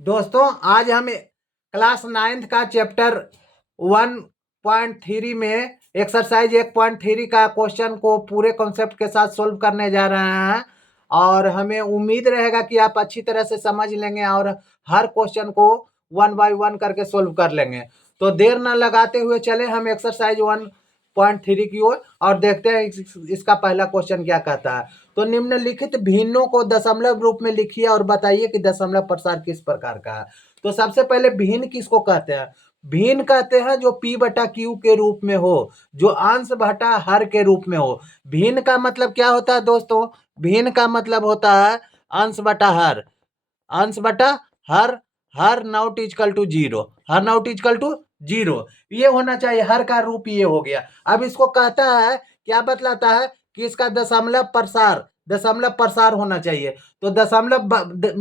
दोस्तों आज हम क्लास 9th का चैप्टर 1.3 में एक्सरसाइज 1.3 का क्वेश्चन को पूरे कॉन्सेप्ट के साथ सोल्व करने जा रहे हैं और हमें उम्मीद रहेगा कि आप अच्छी तरह से समझ लेंगे और हर क्वेश्चन को 1 बाय 1 करके सोल्व कर लेंगे। तो देर न लगाते हुए चले हम एक्सरसाइज 1.3 की ओर और देखते हैं इसका पहला क्वेश्चन क्या कहता है। तो निम्नलिखित भिन्नों को दशमलव रूप में लिखिए और बताइए कि दशमलव प्रसार किस प्रकार का है। तो सबसे पहले भिन्न किसको कहते हैं? भिन्न कहते हैं जो P बटा Q के रूप में हो, जो अंश बटा हर के रूप में हो। भिन्न का मतलब क्या होता है दोस्तों? भिन्न का मतलब होता है अंश बटा हर, अंश बटा हर, हर नॉट इजकल टू जीरो, हर नॉट इजकल टू जीरो, ये होना चाहिए। हर का रूप ये हो गया। अब इसको कहता है, क्या बतलाता है कि इसका दशमलव प्रसार, दशमलव प्रसार होना चाहिए। तो दशमलव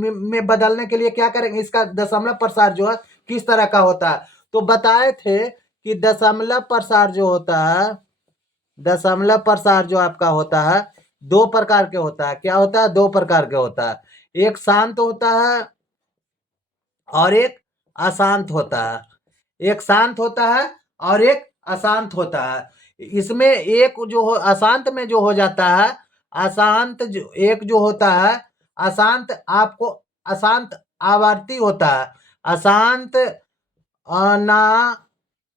में बदलने के लिए क्या करेंगे? इसका दशमलव प्रसार जो है किस तरह का होता है, तो बताए थे कि दशमलव प्रसार जो होता है, दशमलव प्रसार जो आपका होता है दो प्रकार के होता है। क्या होता है? दो प्रकार के होता है। एक शांत होता है और एक अशांत होता है। एक शांत होता है और एक अशांत होता है। इसमें एक जो हो अशांत में जो हो जाता है, अशांत जो एक जो होता है अशांत, आपको अशांत आवर्ती होता है। अशांत अना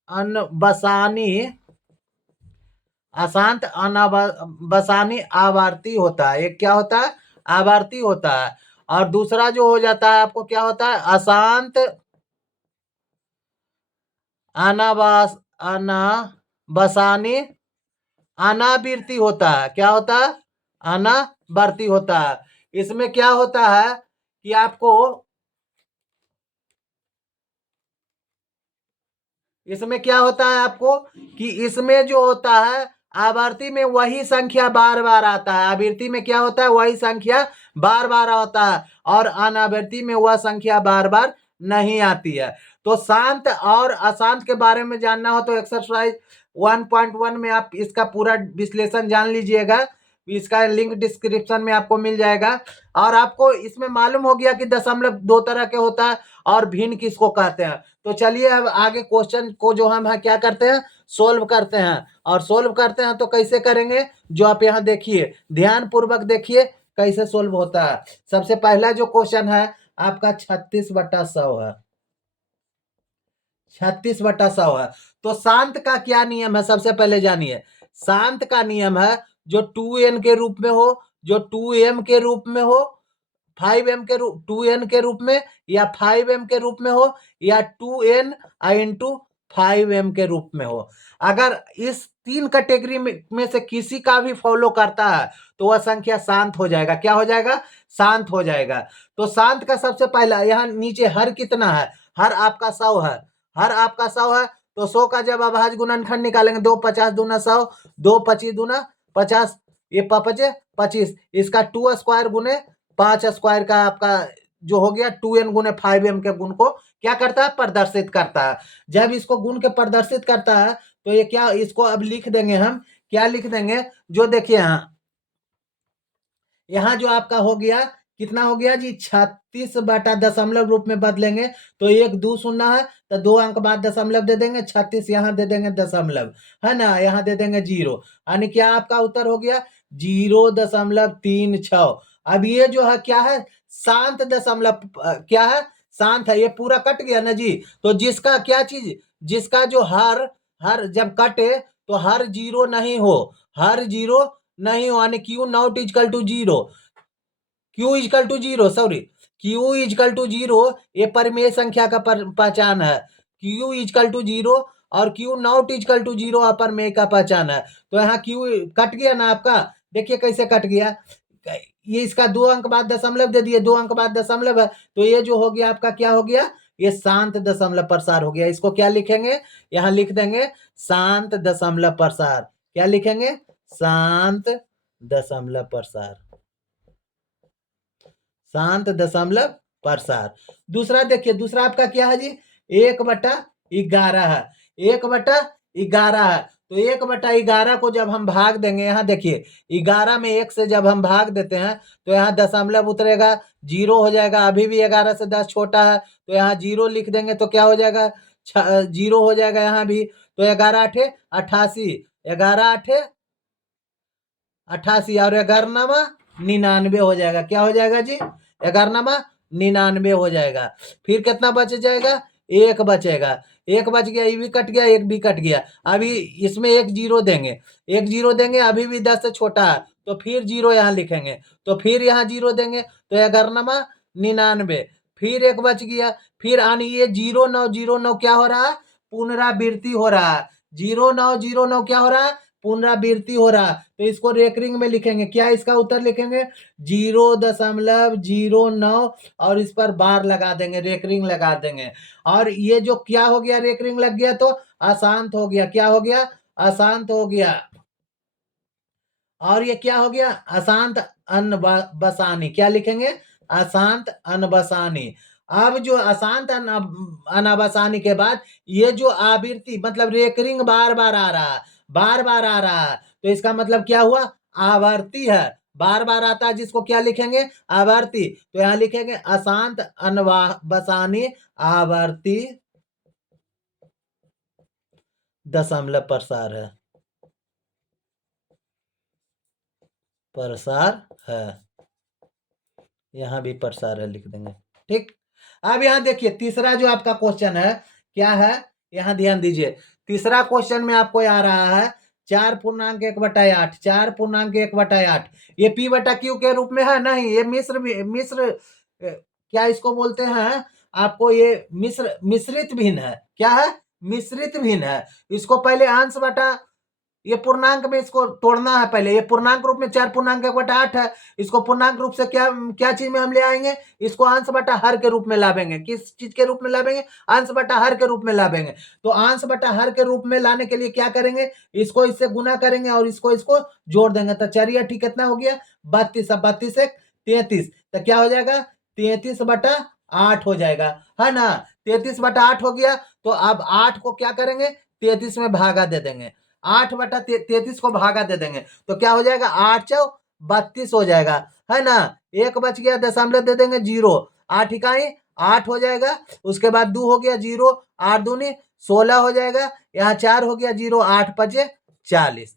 अनबसानी, अशांत अनाबसानी आवर्ती होता है। एक क्या होता है? आवर्ती होता है। और दूसरा जो हो जाता है आपको क्या होता है? अशांत अनाबसानी अनावृत्ति होता है। क्या होता है? अनावर्ती होता है। इसमें क्या होता है कि आपको, इसमें क्या होता है आपको कि इसमें जो होता है आवर्ती में वही संख्या बार बार आता है। आवृत्ति में क्या होता है? वही संख्या बार बार आता है और अनावृत्ति में वह संख्या बार बार नहीं आती है। तो शांत और अशांत के बारे में जानना हो तो एक्सरसाइज 1.1 में आप इसका पूरा विश्लेषण जान लीजिएगा। इसका लिंक डिस्क्रिप्शन में आपको मिल जाएगा। और आपको इसमें मालूम हो गया कि दशमलव दो तरह के होता है और भिन्न किसको कहते हैं। तो चलिए अब आगे क्वेश्चन को जो हम क्या करते हैं, सोल्व करते हैं। और सोल्व करते हैं तो कैसे करेंगे, जो आप यहाँ देखिए, ध्यान पूर्वक देखिए कैसे सोल्व होता है। सबसे पहला जो क्वेश्चन है आपका 36/100 है, 36/100 है। तो शांत का क्या नियम है सबसे पहले जानिए। शांत का नियम है जो 2n के रूप में हो, जो 2m के रूप में हो, 5m के रूप 2n के रूप में, या 5m के रूप में हो, या 2n इंटू 5m के रूप में हो। अगर इस तीन कैटेगरी में से किसी का भी फॉलो करता है तो वह संख्या शांत हो जाएगा। क्या हो जाएगा? शांत हो जाएगा। तो शांत का सबसे पहला, यहाँ नीचे हर कितना है? हर आपका 100 है, हर आपका 100 है। तो 100 का जब अभाज्य गुणनखंड निकालेंगे, 2 50 दूना 100, 2 25 दूना 50, ये 5 25, इसका 2 स्क्वायर गुने 5 स्क्वायर का आपका जो हो गया 2n गुने 5m के गुण को क्या करता है? प्रदर्शित करता है। जब इसको गुण के प्रदर्शित करता है तो ये क्या, इसको अब लिख देंगे हम, क्या लिख देंगे, जो देखिए यहाँ जो आपका हो गया, कितना हो गया जी? 36/दशमलव रूप में बदलेंगे तो 1 2 शून्य है, तो 2 अंक बाद दशमलव दे देंगे, 36 यहाँ दे देंगे दशमलव, है ना, यहाँ दे देंगे 0, यानी क्या आपका उत्तर हो गया? 0.36। अब ये जो है क्या है? शांत दशमलव, क्या है? शांत है। ये पूरा कट गया ना जी। तो जिसका क्या चीज, जिसका जो हर, हर जब कटे तो हर जीरो नहीं हो, हर जीरो नहीं हो, यानी q not equal to zero, q is equal to zero, sorry, q is equal to zero, ये परिमेय संख्या का पहचान है। क्यू इजकल टू जीरो और q not equal to zero अपरमेय का पहचान है। तो यहाँ क्यू कट गया ना आपका, देखिए कैसे कट गया। ये इसका 2 अंक बाद दशमलव दे दिए, 2 अंक बाद दशमलव है, तो ये जो हो गया आपका क्या हो गया? ये शांत दशमलव प्रसार हो गया। इसको क्या लिखेंगे? यहाँ लिख देंगे शांत दशमलव प्रसार। क्या लिखेंगे? शांत दशमलव प्रसार, शांत दशमलव प्रसार। दूसरा देखिए, दूसरा आपका क्या है जी? 1/11 है, 1/11 है। तो 1/11 को जब हम भाग देंगे, यहाँ देखिए 11 में 1 से जब हम भाग देते हैं तो यहाँ दशमलव उतरेगा, 0 हो जाएगा। अभी भी 11 से 10 छोटा है तो यहाँ 0 लिख देंगे तो क्या हो जाएगा, 0 हो जाएगा यहाँ भी। तो 11 8 88, 11 8 88 और 11 99 हो जाएगा। क्या हो जाएगा जी, 11 99 हो जाएगा। फिर कितना बच जाएगा, 1 बचेगा। 1 बच गया, ये भी कट गया, 1 भी कट गया। अभी इसमें 1 0 देंगे, 1 0 देंगे, अभी भी 10 से छोटा है तो फिर 0 यहाँ लिखेंगे। तो फिर यहाँ 0 देंगे तो 11 99, फिर 1 बच गया। फिर आनी ये 0909 क्या हो रहा है, पुनरावृत्ति हो रहा है। 0909 क्या हो रहा है, पुनरावृत्ति हो रहा है। तो इसको रेकरिंग में लिखेंगे। क्या इसका उत्तर लिखेंगे, 0.09 और इस पर बार लगा देंगे, रेकरिंग लगा देंगे। और ये जो क्या हो गया, रेकरिंग लग गया तो अशांत हो गया। क्या हो गया, अशांत हो गया। और ये क्या हो गया, अशांत अनबसानी। क्या लिखेंगे, अशांत अनबसानी। अब जो अशांत अनबसानी के बाद ये जो आवृत्ति मतलब रेकरिंग बार बार आ रहा है, बार बार आ रहा है, तो इसका मतलब क्या हुआ, आवर्ती है। बार बार आता है जिसको क्या लिखेंगे, आवर्ती। तो यहाँ लिखेंगे अशांत अनबसानी आवर्ती दशमलव प्रसार है, प्रसार है। यहाँ भी प्रसार है लिख देंगे, ठीक। अब यहाँ देखिए तीसरा जो आपका क्वेश्चन है क्या है, यहाँ ध्यान दीजिए। तीसरा क्वेश्चन में आपको आ रहा है 4.1/8, 4.1/8। ये P बटा Q के रूप में है, नहीं ये मिश्र क्या इसको बोलते हैं आपको, ये मिश्रित भिन्न है। क्या है, मिश्रित भिन्न है। इसको पहले अंश बटा, ये पूर्णांक में इसको तोड़ना है पहले। ये पूर्णांक रूप में 4.1/8 है, इसको पूर्णांक रूप से क्या क्या चीज में हम ले आएंगे, इसको अंश बटा हर के रूप में लावेंगे। किस चीज के रूप में लावेंगे, अंश बटा हर के रूप में लावेंगे। तो अंश बटा हर के रूप में लाने के लिए क्या करेंगे, इसको इससे गुना करेंगे और इसको इसको जोड़ देंगे। तो 4 ठीक कितना हो गया, 32। 32 से 33, तो क्या हो जाएगा, 33/8 हो जाएगा, है ना। 33/8 हो गया। तो अब 8 को क्या करेंगे, 33 में भागा दे देंगे। 8/33 को भागा दे देंगे तो क्या हो जाएगा, 8 चौ 32 हो जाएगा, है ना। 1 बच गया, दशमलव दे देंगे 0। 8 इकाई 8 हो जाएगा। उसके बाद 2 हो गया 0, 8 दूनी 16 हो जाएगा। यहाँ 4 हो गया 0, 8 5 40।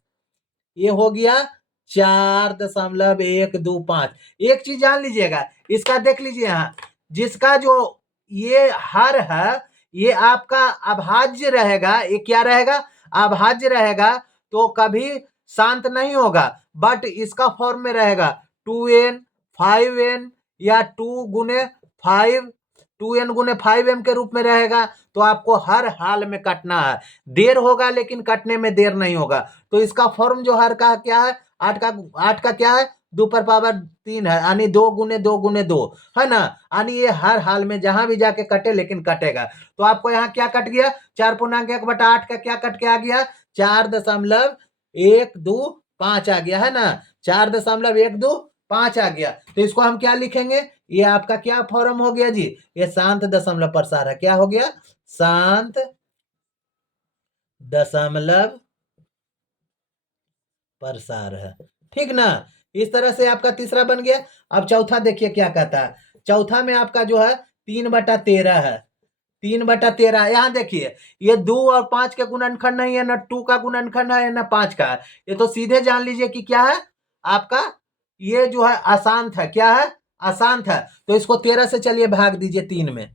ये हो गया 4.125। एक चीज जान लीजिएगा, इसका देख लीजिए यहाँ, जिसका जो ये हर है ये आपका अभाज्य रहेगा। ये क्या रहेगा, अभाज्य रहेगा। तो कभी शांत नहीं होगा, बट इसका फॉर्म में रहेगा 2n 5n या 2n×5m के रूप में रहेगा। तो आपको हर हाल में कटना है। देर होगा लेकिन कटने में देर नहीं होगा। तो इसका फॉर्म जो हर का क्या है, 8 का क्या है, 2^3 है, यानी 2×2×2 है ना। यानी ये हर हाल में जहां भी जाके कटे लेकिन कटेगा। तो आपको यहाँ क्या कट गया, 4.1/8 का क्या कट के आ गया, 4.125 आ गया, है ना। 4.125 आ गया। तो इसको हम क्या लिखेंगे, ये आपका क्या फॉर्म हो गया जी, ये शांत दशमलव प्रसार है। क्या हो गया, शांत दशमलव प्रसार है, ठीक ना। इस तरह से आपका तीसरा बन गया। अब चौथा देखिए क्या कहता है। चौथा में आपका जो है 3/13 है। 3/13 यहाँ देखिए, ये 2 और 5 के गुणनखंड नहीं है, ना 2 का गुणनखंड है ना 5 का है। ये तो सीधे जान लीजिए कि क्या है आपका, ये जो है अशांत है। क्या है, अशांत है। तो इसको 13 से चलिए भाग दीजिए 3 में।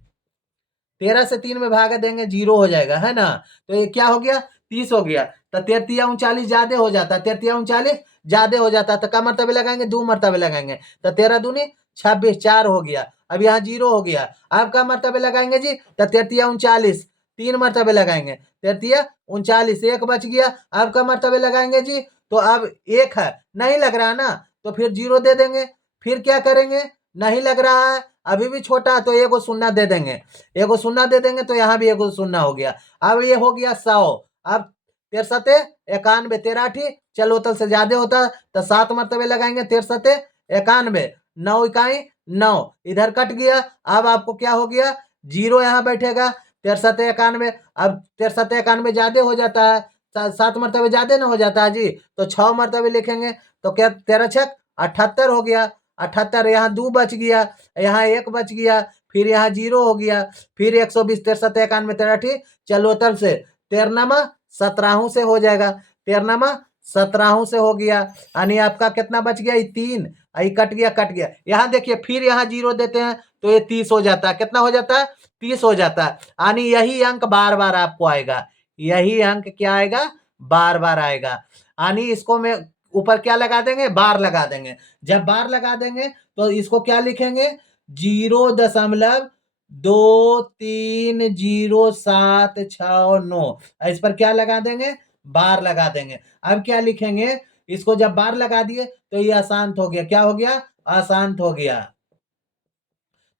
13 से 3 में भागा देंगे 0 हो जाएगा, है ना। तो ये क्या हो गया, 30 हो गया। तो 33 ज्यादा हो जाता है, 33 ज्यादा हो जाता है। तो क्या मरतबे लगाएंगे, 2 मरतबे लगाएंगे। तो 13 दूनी 26, 4 हो गया। अब यहाँ 0 हो गया। अब क्या मरतबे लगाएंगे जी, तो 33 3 मरतबे लगाएंगे। 33 1 बच गया। अब क्या मरतबे लगाएंगे जी, तो अब 1 है, नहीं लग रहा ना, तो फिर 0 दे देंगे। फिर क्या करेंगे, नहीं लग रहा है, अभी भी छोटा है, तो 1 शून्य दे देंगे। 1 शून्य दे देंगे तो यहाँ भी 1 शून्य हो गया। अब ये हो गया 100। अब 63 91, 13 चलो तल से ज्यादा होता तो 7 मरतबे लगाएंगे। 63 91, 9 इकाई 9, इधर कट गया। अब आपको क्या हो गया, 0 यहाँ बैठेगा। 63 91, अब 63 91 ज्यादा हो जाता है, 7 मरतबे ज्यादा ना हो जाता है जी, तो 6 मरतबे लिखेंगे तो क्या 13 छक 78 हो गया। 78, यहाँ 2 बच गया, यहाँ 1 बच गया, फिर यहाँ 0 हो गया, फिर 120 63 91 63 चलोतर से 13मा 17 से हो जाएगा। 13मा 17 से हो गया, यानी आपका कितना बच गया? 3, कट गया कट गया। यहाँ देखिए फिर यहाँ 0 देते हैं तो ये 30 हो जाता है। कितना हो जाता है? 30 हो जाता है। यानी यही अंक बार बार आपको आएगा, यही अंक क्या आएगा? बार बार आएगा। यानी इसको मैं ऊपर क्या लगा देंगे? बार लगा देंगे। जब बार लगा देंगे तो इसको क्या लिखेंगे? 0.230769, इस पर क्या लगा देंगे? बार लगा देंगे। अब क्या लिखेंगे? इसको जब बार लगा दिए तो ये अशांत हो गया। क्या हो गया? अशांत हो गया।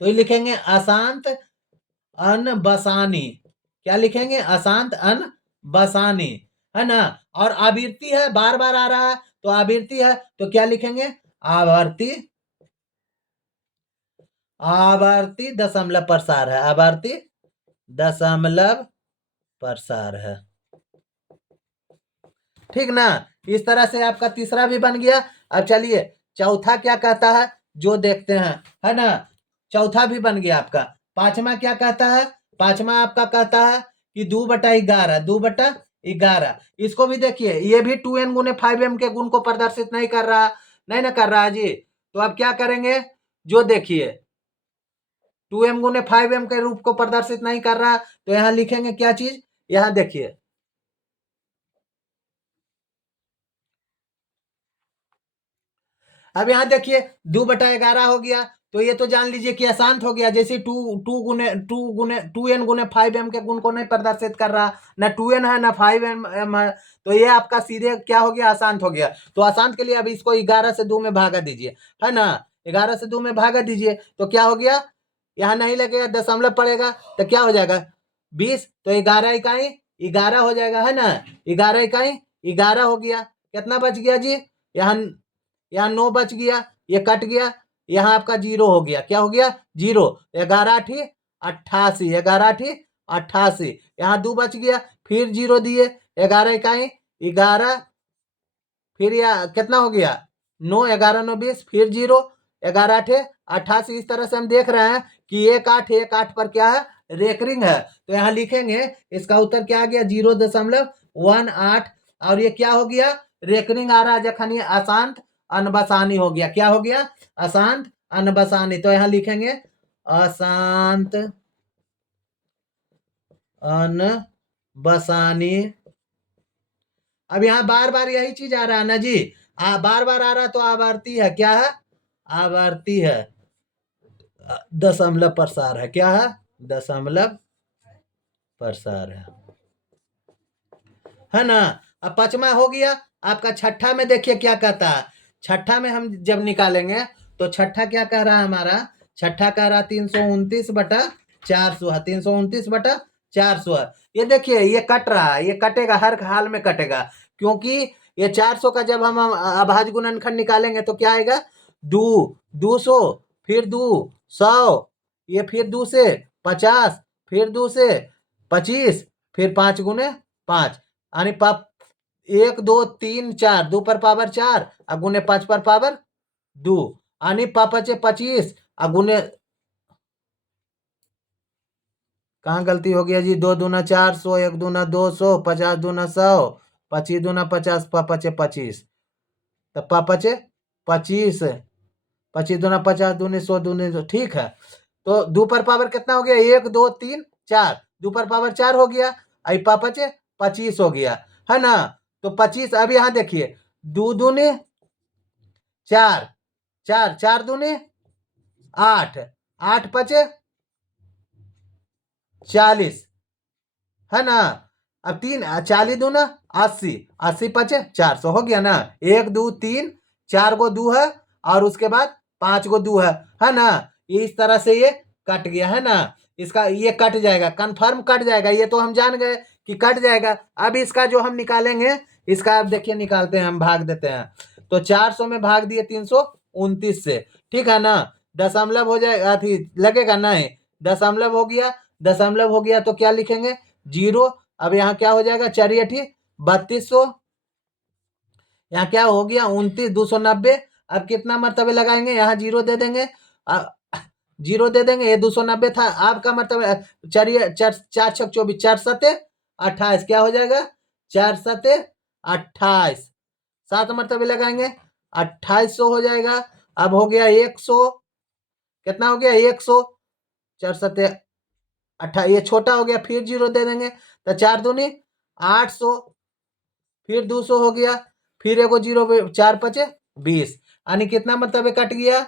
तो ये लिखेंगे अशांत अनबसानी। क्या लिखेंगे? अशांत अनबसानी, है ना। और आवृत्ति है, बार बार आ रहा है तो आवृत्ति है, तो क्या लिखेंगे? आवर्ती, आवर्ती दशमलव प्रसार है, आवर्ती दशमलव प्रसार है। ठीक ना। इस तरह से आपका तीसरा भी बन गया। अब चलिए चौथा क्या कहता है जो देखते हैं, है ना। चौथा भी बन गया आपका। पांचवा क्या कहता है? पांचवा आपका कहता है कि 2/11, 2/11। इसको भी देखिए, ये भी 2n गुने 5m के गुण को प्रदर्शित नहीं कर रहा, नहीं ना कर रहा है जी। तो अब क्या करेंगे? जो देखिए 2m गुने 5m के रूप को प्रदर्शित नहीं कर रहा, तो यहां लिखेंगे क्या चीज? यहां देखिए, अब यहाँ देखिए 2/11 हो गया, तो ये तो जान लीजिए कि अशांत हो गया। जैसे 2n गुने 5m के गुण को नहीं प्रदर्शित कर रहा, ना 2n है ना 5m है, तो ये आपका सीधे क्या हो गया? अशांत हो गया। तो अशांत के लिए अब इसको 11 से 2 में भागा दीजिए, है ना। 11 से 2 में भागा दीजिए तो क्या हो गया? यहाँ नहीं लगेगा, दशमलव पड़ेगा, तो क्या हो जाएगा? 20, तो 11 इकाई 11 हो जाएगा, है ना। 11 इकाई 11 हो गया। कितना बच गया जी? यहाँ 9 बच गया, ये कट गया, यहाँ आपका 0 हो गया। क्या हो गया? 0। 11 × 88, 11 × 88, यहाँ 2 बच गया, फिर 0 दिए, 11 इकाई 11, फिर यह कितना हो गया? 9, 11 9 20, फिर 0, 11 8 88। इस तरह से हम देख रहे हैं कि 1 8 पर क्या है? रेकरिंग है। तो यहाँ लिखेंगे, इसका उत्तर क्या आ गया? 0.18। और ये क्या हो गया? रेकरिंग आ रहा है, जखन ये अशांत अनबसानी हो गया। क्या हो गया? अशांत अनबसानी। तो यहाँ लिखेंगे अशांत अनबसानी। अब यहाँ बार बार यही चीज आ रहा है ना जी, बार बार आ रहा, तो आवर्ती है। क्या है? आवर्ती है, दशमलव प्रसार है। क्या है? दशमलव प्रसार है ना। अब पांचवा हो गया आपका। छठा में देखिए क्या कहता है। छठा में हम जब निकालेंगे तो छठा क्या कह रहा है हमारा? छठा कह रहा 329/400 है, 329/400 है। ये देखिए ये कट रहा है, ये कटेगा, हर हाल में कटेगा, क्योंकि ये 400 का जब हम अभाज्य गुणनखंड निकालेंगे तो क्या आएगा? 2 200, फिर 2 100, ये फिर 2 से 50, फिर 2 से 25, फिर 5 गुने 5, यानी 1 2 3 4, 2 पर पावर 4 और गुने 5 पर पावर 2, यानी 5 25 और गुने, कहाँ गलती हो गया जी? 2 दूना 400, 1 दूना 200, 50 दूना 100, 25 दूना 50, 5 25, तो 5 25, 25 दूना 50, दूनी 100, दूनी 100। ठीक है, तो 2 पर पावर कितना हो गया? 1 2 3 4, 2 पर पावर 4 हो गया, आई 5 25 हो गया, है ना। तो 25, अब यहाँ देखिए 2 दूनी 4, 4 4 दूनी 8, 8 5 40, है ना। अब 3 40 दूना 80, 80 5 400 हो गया ना। 1 2 3 4 गो 2 है, और उसके बाद 5 गो 2 है ना। ये इस तरह से ये कट गया, है ना। इसका ये कट जाएगा, कंफर्म कट जाएगा, ये तो हम जान गए कि कट जाएगा। अब इसका जो हम निकालेंगे, इसका अब देखिए निकालते हैं, हम भाग देते हैं। तो 400 में भाग दिए 329 से, ठीक है ना। दशमलव हो जाएगा, अथी लगेगा नहीं, दशमलव हो गया, दशमलव हो गया तो क्या लिखेंगे? 0। अब यहाँ क्या हो जाएगा? 4 8 3200, यहाँ क्या हो गया 29,290। अब कितना मरतबे लगाएंगे, यहाँ जीरो दे देंगे, जीरो दे देंगे, ये 290 था, आपका मतलब चलिए 4×6 = 24, 4×7 = 28, क्या हो जाएगा 4×7 = 28, 7 मरतबे लगाएंगे 2800 हो जाएगा। अब हो गया 100, कितना हो गया 100, 4×7 = 28, ये छोटा हो गया, फिर जीरो दे देंगे तो 4 दूनी 800, फिर 200 हो गया, फिर एगो जीरो, 4×5 = 20, यानी कितना मरतबे कट गया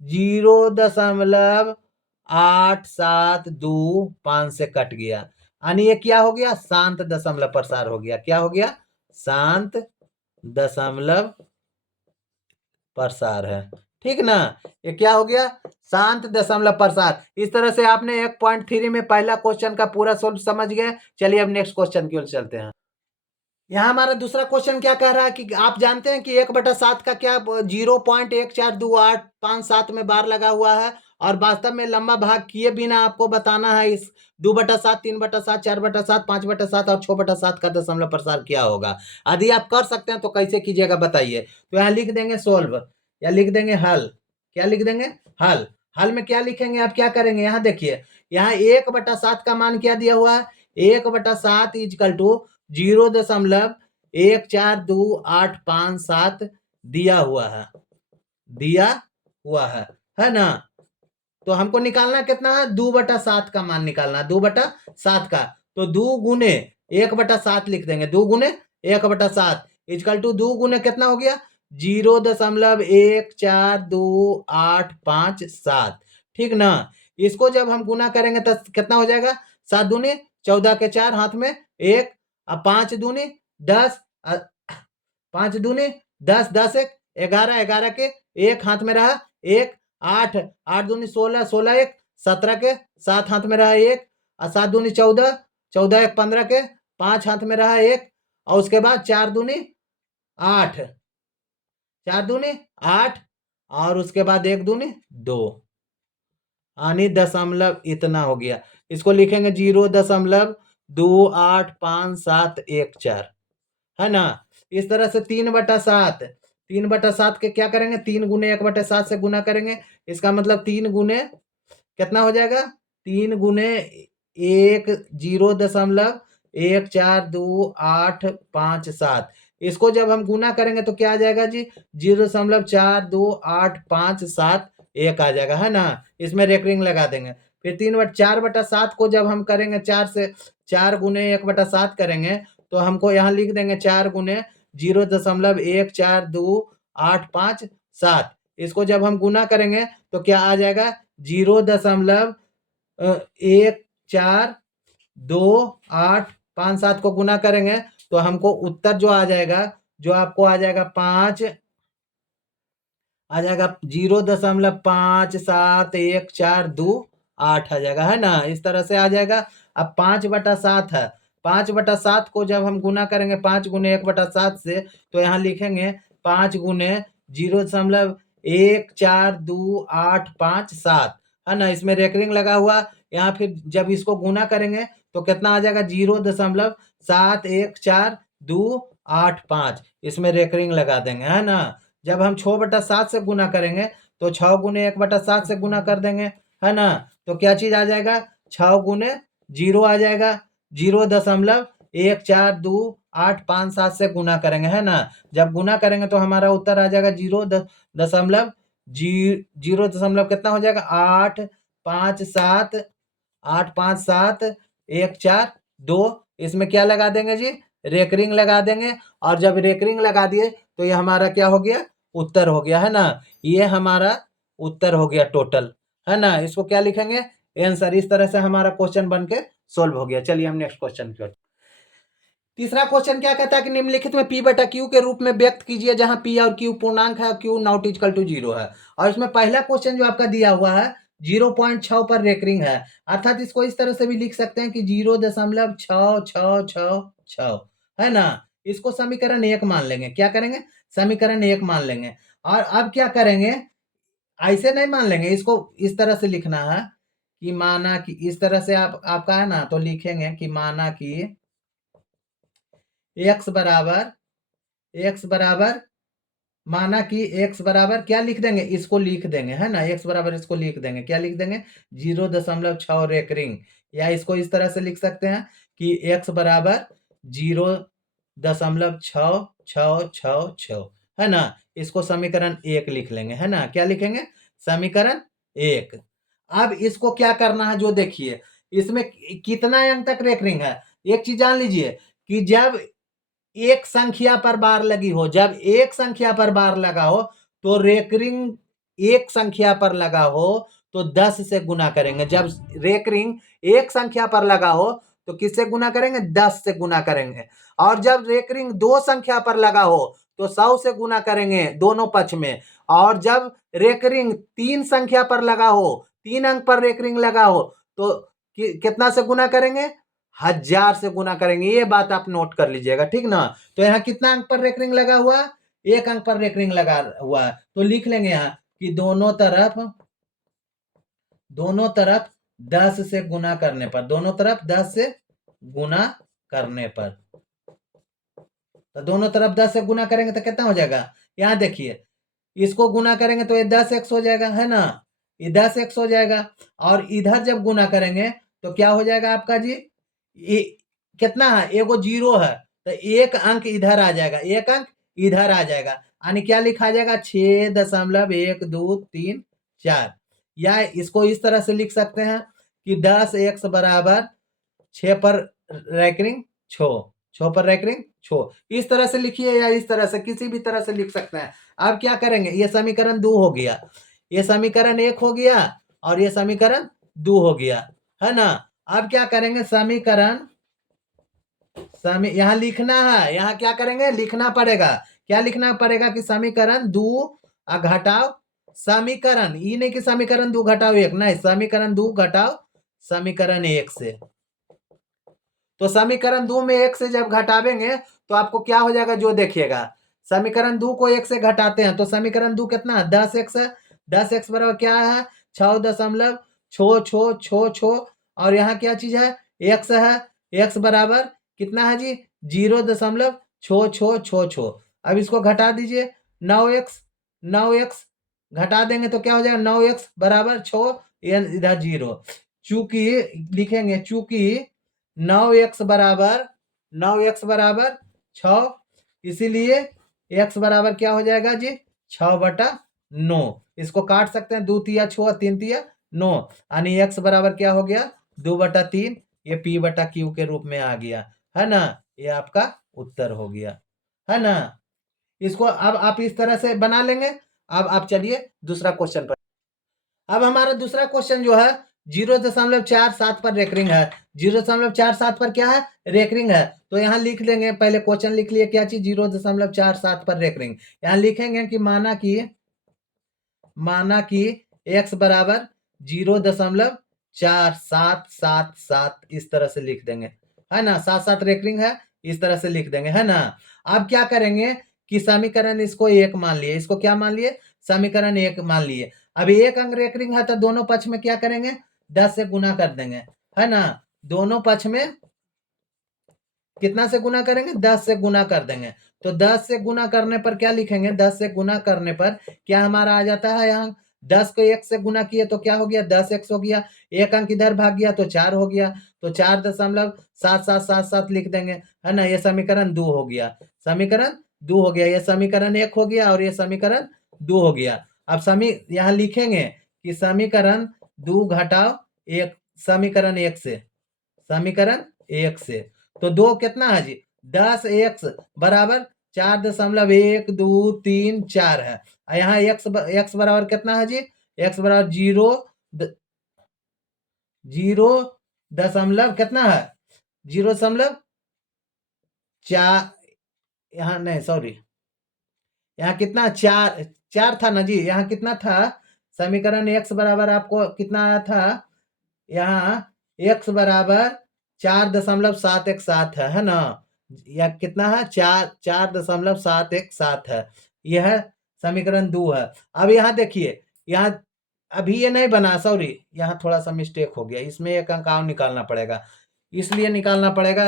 0.872 से कट गया, यानी ये क्या हो गया शांत दशमलव प्रसार हो गया। क्या हो गया शांत दशमलव प्रसार है, ठीक ना। ये क्या हो गया शांत दशमलव प्रसार। इस तरह से आपने 1.3 में पहला क्वेश्चन का पूरा सोल्व समझ गए। चलिए अब नेक्स्ट क्वेश्चन की ओर चलते हैं। यहाँ हमारा दूसरा क्वेश्चन क्या कह रहा है कि आप जानते हैं कि 1/7 का क्या 0.142857 में बार लगा हुआ है, और वास्तव में लंबा भाग किए बिना आपको बताना है इस 2/7, 3/7, 4/7, 5/7 और 6/7 का दशमलव प्रसार क्या होगा। यदि आप कर सकते हैं तो कैसे कीजिएगा बताइए। तो यहाँ लिख देंगे सोल्व, या लिख देंगे हल। क्या लिख देंगे हल। हल में क्या लिखेंगे, आप क्या करेंगे, यहाँ देखिए, यहाँ 1/7 का मान क्या दिया हुआ है, 1/7 = 0.142857 दिया हुआ है, दिया हुआ है ना। तो हमको निकालना कितना है 2/7 का मान निकालना, 2/7 का, तो 2 गुने 1/7 लिख देंगे, 2 गुने 1/7 = 2 गुने कितना हो गया 0.142857, ठीक ना। इसको जब हम गुना करेंगे तो कितना हो जाएगा 7 दूनी 14 के 4 हाथ में 1, अब 5 दूनी 10, 5 दूनी 10, 10 1 11, 11 के 1 हाथ में रहा 1, 8, 8 दूनी 16, 16 1 17 के 7 हाथ में रहा 1, और 7 दूनी 14, 14 1 15 के 5 हाथ में रहा 1, और उसके बाद 4 दूनी 8, 4 दूनी 8, और उसके बाद 1 दूनी 2, यानी दशमलव इतना हो गया। इसको लिखेंगे 0.285714, है ना। इस तरह से 3/7, 3/7 के क्या करेंगे 3 गुने 1/7 से गुना करेंगे, इसका मतलब 3 गुने कितना हो जाएगा 3 गुने 1 0.142857, इसको जब हम गुना करेंगे तो क्या आ जाएगा जी 0.428571 आ जाएगा, है ना। इसमें रेकरिंग लगा देंगे। फिर 4/7 को जब हम करेंगे 4 से 4 गुने 1/7 करेंगे तो हमको यहाँ लिख देंगे 4 गुने 0.142857, इसको जब हम गुना करेंगे तो क्या आ जाएगा 0.142857 को गुना करेंगे तो हमको उत्तर जो आ जाएगा, जो आपको आ जाएगा 5 आ जाएगा 0.571428 आ जाएगा, है ना। इस तरह से आ जाएगा। अब 5/7 है, 5/7 को जब हम गुना करेंगे 5 गुने 1/7 से, तो यहाँ लिखेंगे 5 गुने 0.142857, है ना। इसमें रेकरिंग लगा हुआ, यहाँ फिर जब इसको गुना करेंगे तो कितना आ जाएगा 0.714285, इसमें रेकरिंग लगा देंगे, है ना। जब हम 6/7 से गुना करेंगे तो 6 गुने 1/7 से गुना कर देंगे, है ना। तो क्या चीज आ जाएगा 6 गुने 0 आ जाएगा, 0.142857 से गुना करेंगे, है ना। जब गुना करेंगे तो हमारा उत्तर आ जाएगा 0 दशमलव कितना हो जाएगा 857 इसमें क्या लगा देंगे जी रेकरिंग लगा देंगे, और जब रेकरिंग लगा दिए तो ये हमारा क्या हो गया उत्तर हो गया, है ना। ये हमारा उत्तर हो गया टोटल, है ना। इसको क्या लिखेंगे आंसर। इस तरह से हमारा क्वेश्चन बन के सोल्व हो गया। चलिए हम नेक्स्ट क्वेश्चन की ओर। तीसरा क्वेश्चन क्या कहता है कि निम्नलिखित में P/Q के रूप में व्यक्त कीजिए जहां P और Q पूर्णांक है, Q ≠ 0 है। और इसमें पहला क्वेश्चन जो आपका दिया हुआ है 0.6 पर रेकरिंग है, अर्थात इसको इस तरह से भी लिख सकते हैं कि 0.6666, है ना। इसको समीकरण 1 मान लेंगे। क्या करेंगे समीकरण 1 मान लेंगे। और अब क्या करेंगे ऐसे नहीं मान लेंगे, इसको इस तरह से लिखना है कि माना कि इस तरह से आपका है ना, तो लिखेंगे कि माना कि एक्स बराबर माना कि x बराबर क्या लिख देंगे, इसको लिख देंगे, है ना, x बराबर इसको लिख देंगे, क्या लिख देंगे 0.6 रेकरिंग, या इसको इस तरह से लिख सकते हैं कि x बराबर 0.666, है ना। इसको समीकरण 1 लिख लेंगे, है ना, क्या लिखेंगे, समीकरण 1। अब इसको क्या करना है, जो देखिए इसमें कितना अंक तक रेकरिंग है। एक चीज जान लीजिए कि जब एक संख्या पर बार लगी हो, जब एक संख्या पर बार लगा हो तो रेकरिंग एक संख्या पर लगा हो तो 10 से गुना करेंगे। जब रेकरिंग एक संख्या पर लगा हो तो किससे गुना करेंगे, 10 से गुना करेंगे। और जब रेकरिंग दो संख्या पर लगा हो तो 100 से गुना करेंगे दोनों पक्ष में। और जब रेकरिंग 3 संख्या पर लगा हो, 3 अंक पर रेकरिंग लगा हो तो कितना से गुना करेंगे, 1000 से गुना करेंगे। ये बात आप नोट कर लीजिएगा, ठीक ना। तो यहाँ कितना अंक पर रेकरिंग लगा हुआ, 1 अंक पर रेकरिंग लगा हुआ है, तो लिख लेंगे यहाँ कि दोनों तरफ 10 से गुना करने पर, दोनों तरफ 10 से गुना करने पर, तो दोनों तरफ 10 से गुना करेंगे तो कितना हो जाएगा, यहाँ देखिए इसको गुना करेंगे तो ये 10x हो जाएगा, है ना, ये 10x हो जाएगा। और इधर जब गुना करेंगे तो क्या हो जाएगा आपका जी, ये कितना है, एगो 0 है तो 1 अंक इधर आ जाएगा, 1 अंक इधर आ जाएगा, यानी क्या लिखा जाएगा 6.1234। या इसको इस तरह से लिख सकते हैं कि 10x बराबर 6 पर रैकरिंग 6 पर रैकरिंग 6, इस तरह से लिखिए या इस तरह से, किसी भी तरह से लिख सकते हैं। अब क्या करेंगे, ये समीकरण 2 हो गया, ये समीकरण 1 हो गया और ये समीकरण 2 हो गया, है ना। अब क्या करेंगे, यहाँ लिखना है, यहाँ क्या करेंगे, लिखना पड़ेगा, क्या लिखना पड़ेगा कि समीकरण 2 घटाओ समीकरण, ये नहीं कि समीकरण 2 घटाओ 1, नहीं, समीकरण 2 घटाओ समीकरण 1 से। तो समीकरण 2 में 1 से जब घटावेंगे तो आपको क्या हो जाएगा, जो देखिएगा समीकरण 2 को 1 से घटाते हैं तो समीकरण 2 कितना है, 10x है, 10x बराबर क्या है 6.6 और यहाँ क्या चीज है, x है, x बराबर कितना है जी 0.6 अब इसको घटा दीजिए, 9x घटा देंगे तो क्या हो जाएगा, 9x बराबर 6, इधर 0, चूंकि लिखेंगे चूंकि 9x बराबर 6, इसीलिए x बराबर क्या हो जाएगा जी 6/9। इसको काट सकते हैं, 2 तिया 6, 3 तिया 9, यानी x बराबर क्या हो गया 2/3, ये p/q के रूप में आ गया, है ना, ये आपका उत्तर हो गया, है ना। इसको अब आप इस तरह से बना लेंगे। अब आप चलिए दूसरा क्वेश्चन पर। अब हमारा दूसरा क्वेश्चन जो है 0.47 पर रेकरिंग है, 0.47 पर क्या है, रेकरिंग है। तो यहाँ लिख देंगे, पहले क्वेश्चन लिख लिए क्या चीज 0.47 पर रेकरिंग, यहाँ लिखेंगे कि माना कि x बराबर 0.4777, इस तरह से लिख देंगे, है ना, 7 रेकरिंग है, इस तरह से लिख देंगे, है ना। अब क्या करेंगे कि समीकरण इसको 1 मान लिए, इसको क्या मान लिए, समीकरण 1 मान लिए। अब 1 अंक रेकरिंग है तो दोनों पक्ष में क्या करेंगे, 10 से गुना कर देंगे, है ना, दोनों पक्ष में कितना से गुना करेंगे, 10 से गुना कर देंगे। तो 10 से गुना करने पर क्या लिखेंगे, 10 से गुना करने पर क्या हमारा आ जाता है, यहाँ 10 को 1 से गुना किए तो क्या हो गया 10x हो गया, 1 अंक इधर भाग गया तो 4 हो गया, तो 4.7777 लिख देंगे, है ना, ये समीकरण 2 हो गया, समीकरण 2 हो गया, ये समीकरण 1 हो गया और ये समीकरण 2 हो गया। अब यहाँ लिखेंगे कि समीकरण 2 घटाओ 1 समीकरण 1 से, समीकरण 1 से, तो 2 कितना है जी 10x बराबर 4.1234 है। यहाँ x बराबर कितना है जी, x बराबर 0 दशमलव कितना है 0.4, यहाँ नहीं सॉरी, यहाँ कितना 4 था ना जी, यहाँ कितना था, समीकरण x बराबर आपको कितना आया था, यहाँ x बराबर 4.717 है ना, या कितना है 4.717 है, यह समीकरण 2 है। अब यहाँ देखिए, यहाँ अभी ये नहीं बना, सॉरी यहाँ थोड़ा सा मिस्टेक हो गया, इसमें एक अंक और निकालना पड़ेगा, इसलिए निकालना पड़ेगा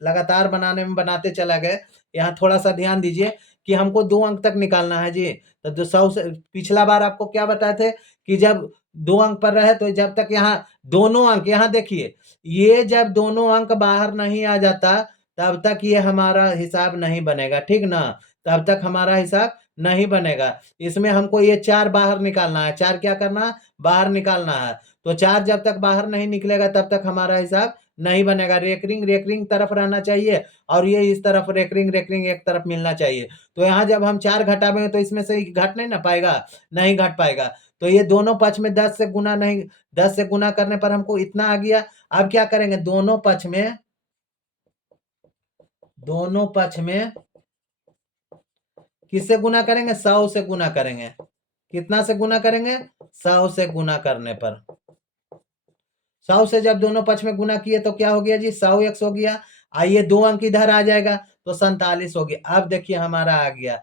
लगातार बनाने में बनाते चला गए। यहाँ थोड़ा सा ध्यान दीजिए कि हमको 2 अंक तक निकालना है जी। तो 100 से पिछला बार आपको क्या बताए थे कि जब 2 अंक पर रहे तो जब तक यहाँ दोनों अंक, यहाँ देखिए, ये जब दोनों अंक बाहर नहीं आ जाता तब तक ये हमारा हिसाब नहीं बनेगा, ठीक ना? तब तक हमारा हिसाब नहीं बनेगा। इसमें हमको ये 4 बाहर निकालना है। 4 क्या करना है? बाहर निकालना है। तो 4 जब तक बाहर नहीं निकलेगा तब तक हमारा हिसाब नहीं बनेगा। रेकरिंग तरफ रहना चाहिए और ये इस तरफ रेकरिंग एक तरफ मिलना चाहिए। तो यहाँ जब हम 4 घटावेंगे तो इसमें से घट नहीं ना पाएगा, नहीं घट पाएगा। तो ये दोनों पक्ष में 10 से गुना नहीं, 10 से गुना करने पर हमको इतना आ गया। अब क्या करेंगे? दोनों पक्ष में किससे गुना करेंगे? 100 से गुना करेंगे। कितना से गुना करेंगे? 100 से गुना करने पर 100 से जब दोनों पक्ष में गुना किए तो क्या हो गया जी? 100x हो गया। आइए 2 अंक इधर आ जाएगा तो 47 हो गया। अब देखिए हमारा आ गया,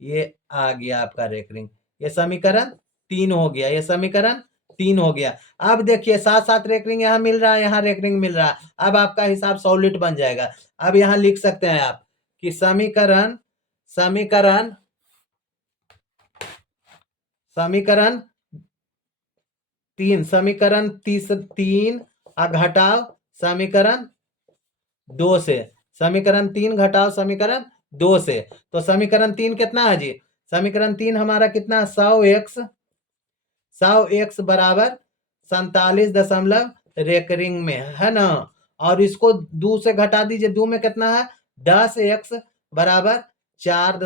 ये आ गया आपका रेकरिंग। ये समीकरण 3 हो गया, ये समीकरण 3 हो गया। अब देखिए साथ साथ रेकरिंग यहाँ मिल रहा है, यहाँ रेकरिंग मिल रहा है। अब आपका हिसाब सॉलिड बन जाएगा। अब यहाँ लिख सकते हैं आप कि समीकरण 3 घटाव समीकरण 2 से, समीकरण 3 घटाव समीकरण 2 से। तो समीकरण 3 कितना है जी? समीकरण 3 हमारा कितना? 100x बराबर 47 रेकरिंग में है ना। और इसको 2 से घटा दीजिए, 2 में कितना है? 10x बराबर 4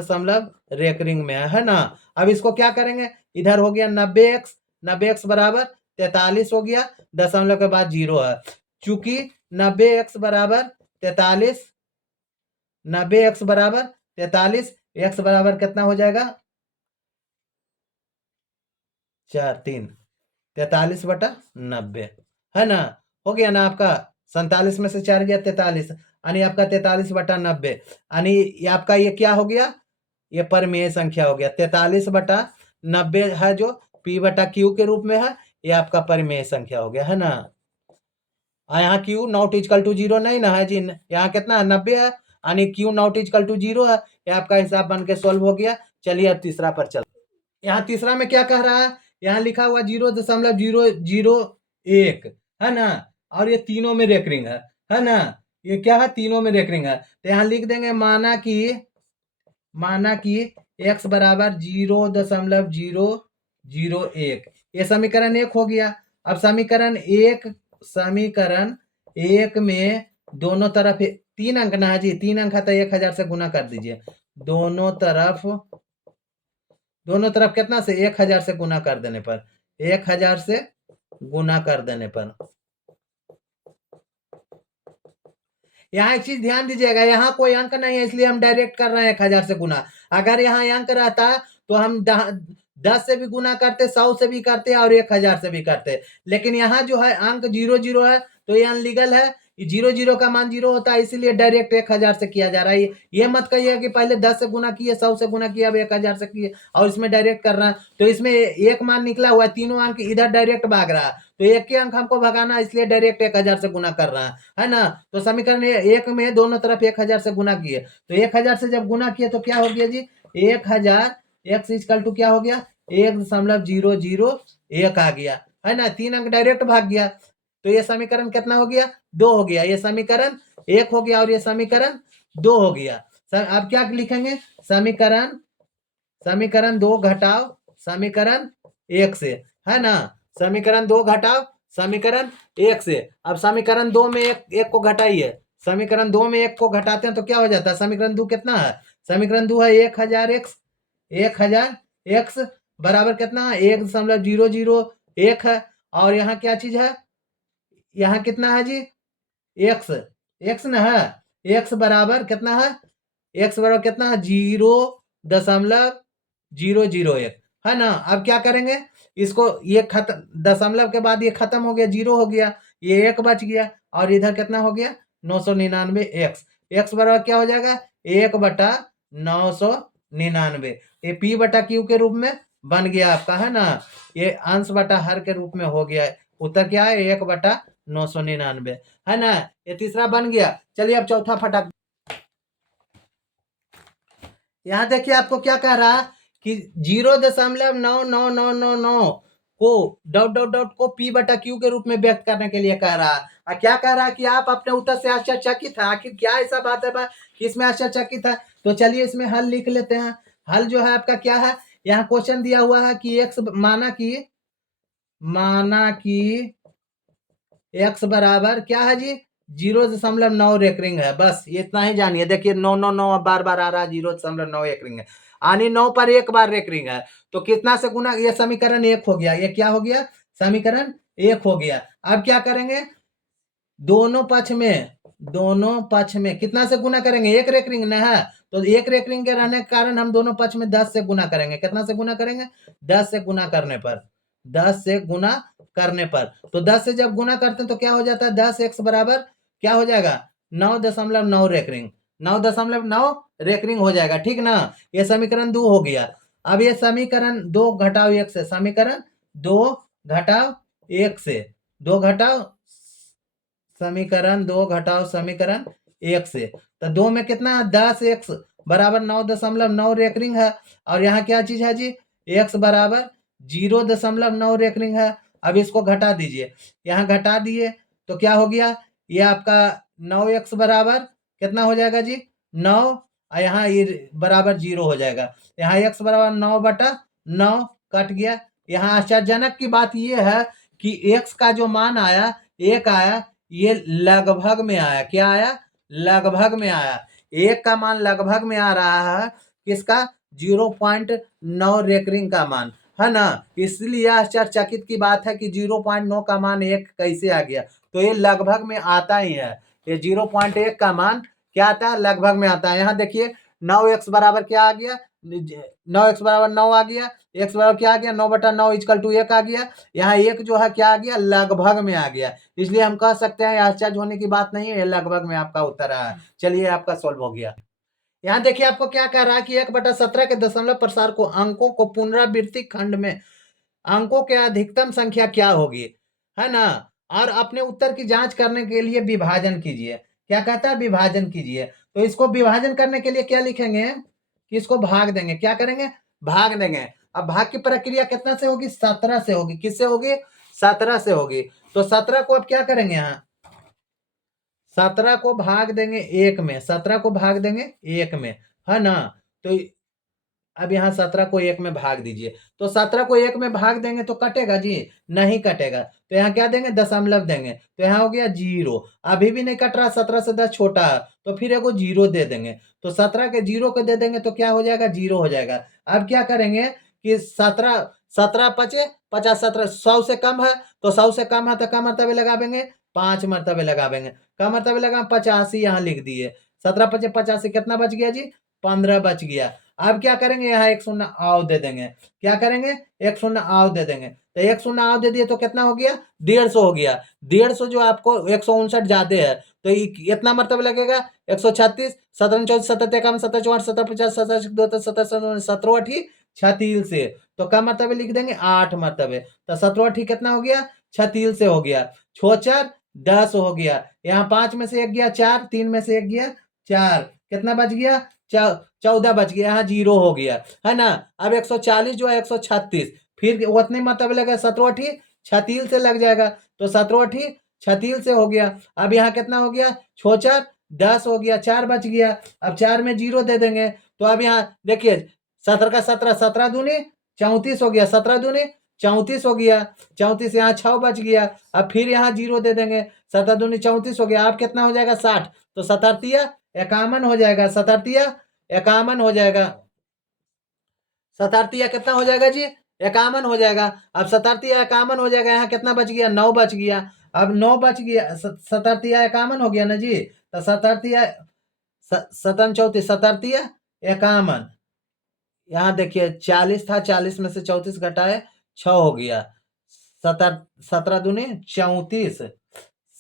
रेकरिंग में है ना। अब इसको क्या करेंगे? इधर हो गया 90x बराबर 43 हो गया, दशमलव के बाद 0 है। चूंकि 90x बराबर 43, 90x बराबर 43, x बराबर कितना हो जाएगा? 4×3, 43/90 है ना। हो गया ना आपका? 47 में से 4 गया 43, यानी आपका 43/90, यानी आपका ये क्या हो गया? ये परिमेय संख्या हो गया। 43/90 है जो P/Q के रूप में है, ये आपका परिमेय संख्या हो गया है ना। यहाँ Q नॉट इक्वल टू 0 नहीं ना है जी। यहाँ कितना है? 90 है, यानी Q नॉट इक्वल टू 0 है। ये आपका हिसाब बन के सोल्व हो गया। चलिए अब तीसरा पर चल। यहाँ तीसरा में क्या कह रहा है? यहाँ लिखा हुआ 0.001 है ना। और ये तीनों में रेकरिंग है ना। ये क्या है? तीनों में रेकरिंग है। तो यहाँ लिख देंगे माना कि x बराबर 0.001। ये समीकरण 1 हो गया। अब समीकरण एक में दोनों तरफ 3 अंक ना है जी, 3 अंक है तो 1000 से गुना कर दीजिए। दोनों तरफ कितना से? 1000 से गुना कर देने पर, 1000 से गुना कर देने पर। यहाँ एक चीज ध्यान दीजिएगा, यहाँ कोई अंक नहीं है इसलिए हम डायरेक्ट कर रहे हैं 1000 से गुना। अगर यहाँ अंक रहता तो हम 10 से भी गुना करते, 100 से भी करते और 1000 से भी करते। लेकिन यहाँ जो है अंक 0 है तो ये अनलीगल है। 0 का मान 0 होता है, इसीलिए डायरेक्ट 1000 से किया जा रहा है। ये मत कहिए कि पहले 10 से गुना किए, 100 से गुना किया, अब 1000 से किए और इसमें डायरेक्ट कर रहा है। तो इसमें एक मान निकला हुआ है, तीनों अंक इधर डायरेक्ट भाग रहा है, तो एक ही अंक हमको भगाना, इसलिए डायरेक्ट 1000 से गुना कर रहा है ना। तो समीकरण 1 में दोनों तरफ 1000 से गुना किए, तो 1000 से जब गुना किए तो क्या हो गया जी? 1000 x इक्वल टू क्या हो गया? 1.001 आ गया है ना। 3 अंक डायरेक्ट भाग गया। तो ये समीकरण कितना हो गया? 2 हो गया। ये समीकरण 1 हो गया और ये समीकरण 2 हो गया। अब क्या लिखेंगे? समीकरण 2 घटाव समीकरण 1 से है ना। समीकरण 2 घटाव समीकरण 1 से। अब समीकरण 2 में एक को घटाइए। समीकरण 2 में 1 को घटाते हैं तो क्या हो जाता है? समीकरण 2 कितना है? समीकरण 2 है 1000x बराबर कितना है? 1.001 है। और यहाँ क्या चीज है? यहाँ कितना है जी? x ना है। x बराबर कितना है? x बराबर कितना है? 0.001 है ना। अब क्या करेंगे? इसको ये खत्म, दशमलव के बाद ये खत्म हो गया, 0 हो गया, ये 1 बच गया और इधर कितना हो गया? 999x। x बराबर क्या हो जाएगा? 1/999। ये P/Q के रूप में बन गया आपका है ना। ये अंश बटा हर के रूप में हो गया। उत्तर क्या है? 1/999 999 है ना। ये तीसरा बन गया। चलिए अब चौथा फटाक। यहाँ देखिए आपको क्या कह रहा कि 0.9999 को डॉट डॉट डॉट को P बटा Q के रूप में व्यक्त करने के लिए कह रहा है। और क्या कह रहा है कि आप अपने उत्तर से आश्चर्यचकित है। आखिर क्या ऐसा बात है कि इसमें आश्चर्यचकित है। तो चलिए इसमें हल लिख लेते हैं। हल जो है आपका क्या है, यहाँ क्वेश्चन दिया हुआ है कि x माना कि x बराबर क्या है जी, 0.9 रेकरिंग है। बस इतना ही जानिए। देखिए 999 बार बार आ रहा है, 0.9 रेकरिंग है, यानी 9 पर एक बार रेकरिंग है। तो कितना से गुना, ये समीकरण 1 हो गया। ये क्या हो गया, समीकरण 1 हो गया। अब क्या करेंगे, दोनों पक्ष में कितना से गुना करेंगे, एक रेकरिंग न है। तो एक रेकरिंग के रहने के कारण हम दोनों पक्ष में 10 से गुना करेंगे। कितना से गुना करेंगे, 10 से गुना करने पर, 10 से गुना करने पर। तो 10 से जब गुना करते हैं तो क्या हो जाता है, 10x बराबर क्या हो जाएगा, 9.9 रेकरिंग, 9.9 रेकरिंग हो जाएगा। ठीक ना। ये समीकरण 2 हो गया। अब ये समीकरण 2 घटाओ 1 से, समीकरण 2 घटाओ 1 से, 2 घटाओ समीकरण 2 घटाओ समीकरण 1 से। तो 2 में कितना है, 10x बराबर 9.9 रेकरिंग है। और यहाँ क्या चीज है जी, x बराबर 0.9 रेकरिंग है। अब इसको घटा दीजिए, यहाँ घटा दिए तो क्या हो गया, ये आपका 9x बराबर कितना हो जाएगा जी, 9, और यहाँ ये बराबर 0 हो जाएगा। यहाँ x बराबर 9/9 कट गया। यहाँ आश्चर्यजनक की बात ये है कि x का जो मान आया, 1 आया, ये लगभग में आया। क्या आया, लगभग में आया। 1 का मान लगभग में आ रहा है, किसका, 0.9 रेकरिंग का मान, है ना। इसलिए आश्चर्यचकित की बात है कि 0.9 का मान 1 कैसे आ गया। तो ये लगभग में आता ही है। ये 0.1 का मान क्या आता है, लगभग में आता है। यहाँ देखिए 9x बराबर क्या आ गया, 9x बराबर 9 आ गया। x बराबर क्या आ गया, 9/9 इक्वल टू 1 आ गया। यहाँ 1 जो है क्या आ गया, लगभग में आ गया। इसलिए हम कह सकते हैं आश्चर्य होने की बात नहीं है, लगभग में आपका उत्तर है। चलिए आपका सॉल्व हो गया। यहाँ देखिए आपको क्या कह रहा है कि 1/17 के दशमलव प्रसार को अंकों को पुनरावृत्ति खंड में अंकों के अधिकतम संख्या क्या होगी, है ना। और अपने उत्तर की जांच करने के लिए विभाजन कीजिए। क्या कहता है, विभाजन कीजिए। तो इसको विभाजन करने के लिए क्या लिखेंगे कि इसको भाग देंगे। क्या करेंगे, भाग देंगे। अब भाग की प्रक्रिया कितना से होगी, 17 से होगी। किससे होगी, 17 से होगी। तो 17 को अब क्या करेंगे, यहाँ 17 को भाग देंगे 1 में, 17 को भाग देंगे 1 में, है ना। तो अब यहाँ 17 को 1 में भाग दीजिए। तो 17 को 1 में भाग देंगे तो कटेगा जी, नहीं कटेगा। तो यहाँ क्या देंगे, दशमलव देंगे। तो यहाँ हो गया 0। अभी भी नहीं कट रहा, 17 से 10 छोटा है, तो फिर एगो 0 दे देंगे। तो 17 के 0 को दे देंगे तो क्या हो जाएगा, 0 हो जाएगा। अब क्या करेंगे कि 17 17 पचे 50, 17 100 से कम है, तो 100 से कम है तो कम मरतबे लगा देंगे, 5 मरतबे लगा देंगे। कम मरतबे लगा 85 यहाँ लिख दिए। 17 पचे 85, कितना बच गया जी, 15 बच गया। अब क्या करेंगे, यहाँ 1 शून्य आव दे देंगे। क्या करेंगे, 1 शून्य आव दे देंगे। तो 1 शून्य आव दे दिए तो कितना हो गया, 150 हो गया। 150 जो आपको 159 ज्यादा है, तो इतना मरतबा लगेगा 136, 17 24 17 51 17 54 17 50 17 2 17 17 अठी 36 से। तो कम मरतबे लिख देंगे 8 मरतबे। तो 17 अठी कितना हो गया, 36 से हो गया। 6 4 10 हो गया। यहाँ 5 में से 1 गया 4, 3 में से 1 गया 4, कितना बच गया, 14 बच गया। यहाँ 0 हो गया, है ना। अब 140 जो है 136, फिर उतने मतलब लगेगा 17 अठी 36 से लग जाएगा। तो 17 अठी 36 से हो गया। अब यहाँ कितना हो गया, 6 4 10 हो गया, 4 बच गया। अब 4 में 0 दे देंगे। तो अब यहाँ देखिए 17 का 17, 17 दूनी 34 हो गया, 17 दूनी 34 हो गया। 34 यहाँ 6 बच गया। अब फिर यहाँ 0 दे देंगे, 17 दूनी 34 हो गया। अब कितना हो जाएगा, 60। तो 77 51 हो जाएगा, 77 51 हो जाएगा। 77 कितना हो जाएगा जी, 51 हो जाएगा। अब 77 51 हो जाएगा। यहाँ कितना बच गया, 9 बच गया। अब 9 बच गया, 77 51 हो गया ना जी। तो 77 17 34 77 51। यहाँ देखिए 40 था, 40 में से 34 घटाए 6 हो गया। 17 दूनी 34,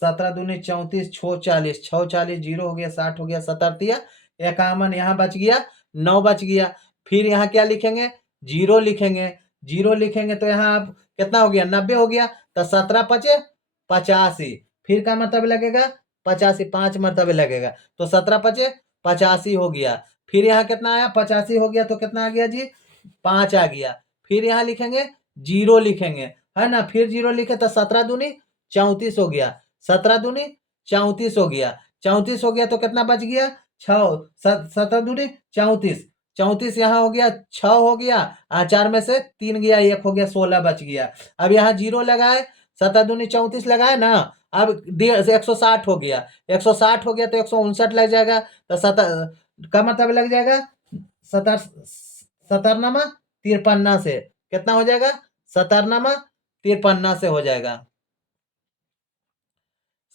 17 दूनी 34, 6 40, 6 40 0 हो गया, 60 हो गया। 77 51 यहाँ बच गया, 9 बच गया। फिर यहाँ क्या लिखेंगे, 0 लिखेंगे। 0 लिखेंगे तो यहाँ अब कितना हो गया, 90 हो गया। तो 17 पचे 85, फिर का मरतबे लगेगा 85, 5 मरतबे लगेगा, तो 17 पचे 85 हो गया। फिर यहाँ कितना आया, 85 हो गया तो कितना आ गया जी, 5 आ गया। फिर यहाँ लिखेंगे 0 लिखेंगे, है ना, फिर 0 लिखे तो 17 दूनी 34 हो गया, 17 दूनी 34 हो गया, 34 हो गया तो कितना बच गया, 6, 17 दूनी 34, 34 यहाँ हो गया, 6 हो गया, 4 में से 3 गया, 1 हो गया, 16 बच गया। अब यहाँ 0 लगाए, 17 दूनी 34 लगाए ना, अब 160 हो गया, 160 हो गया तो 159 लग जाएगा, तो का मतलब लग जाएगा 17 तिरपन्ना से, कितना हो जाएगा, 17 तिरपन्ना से हो जाएगा,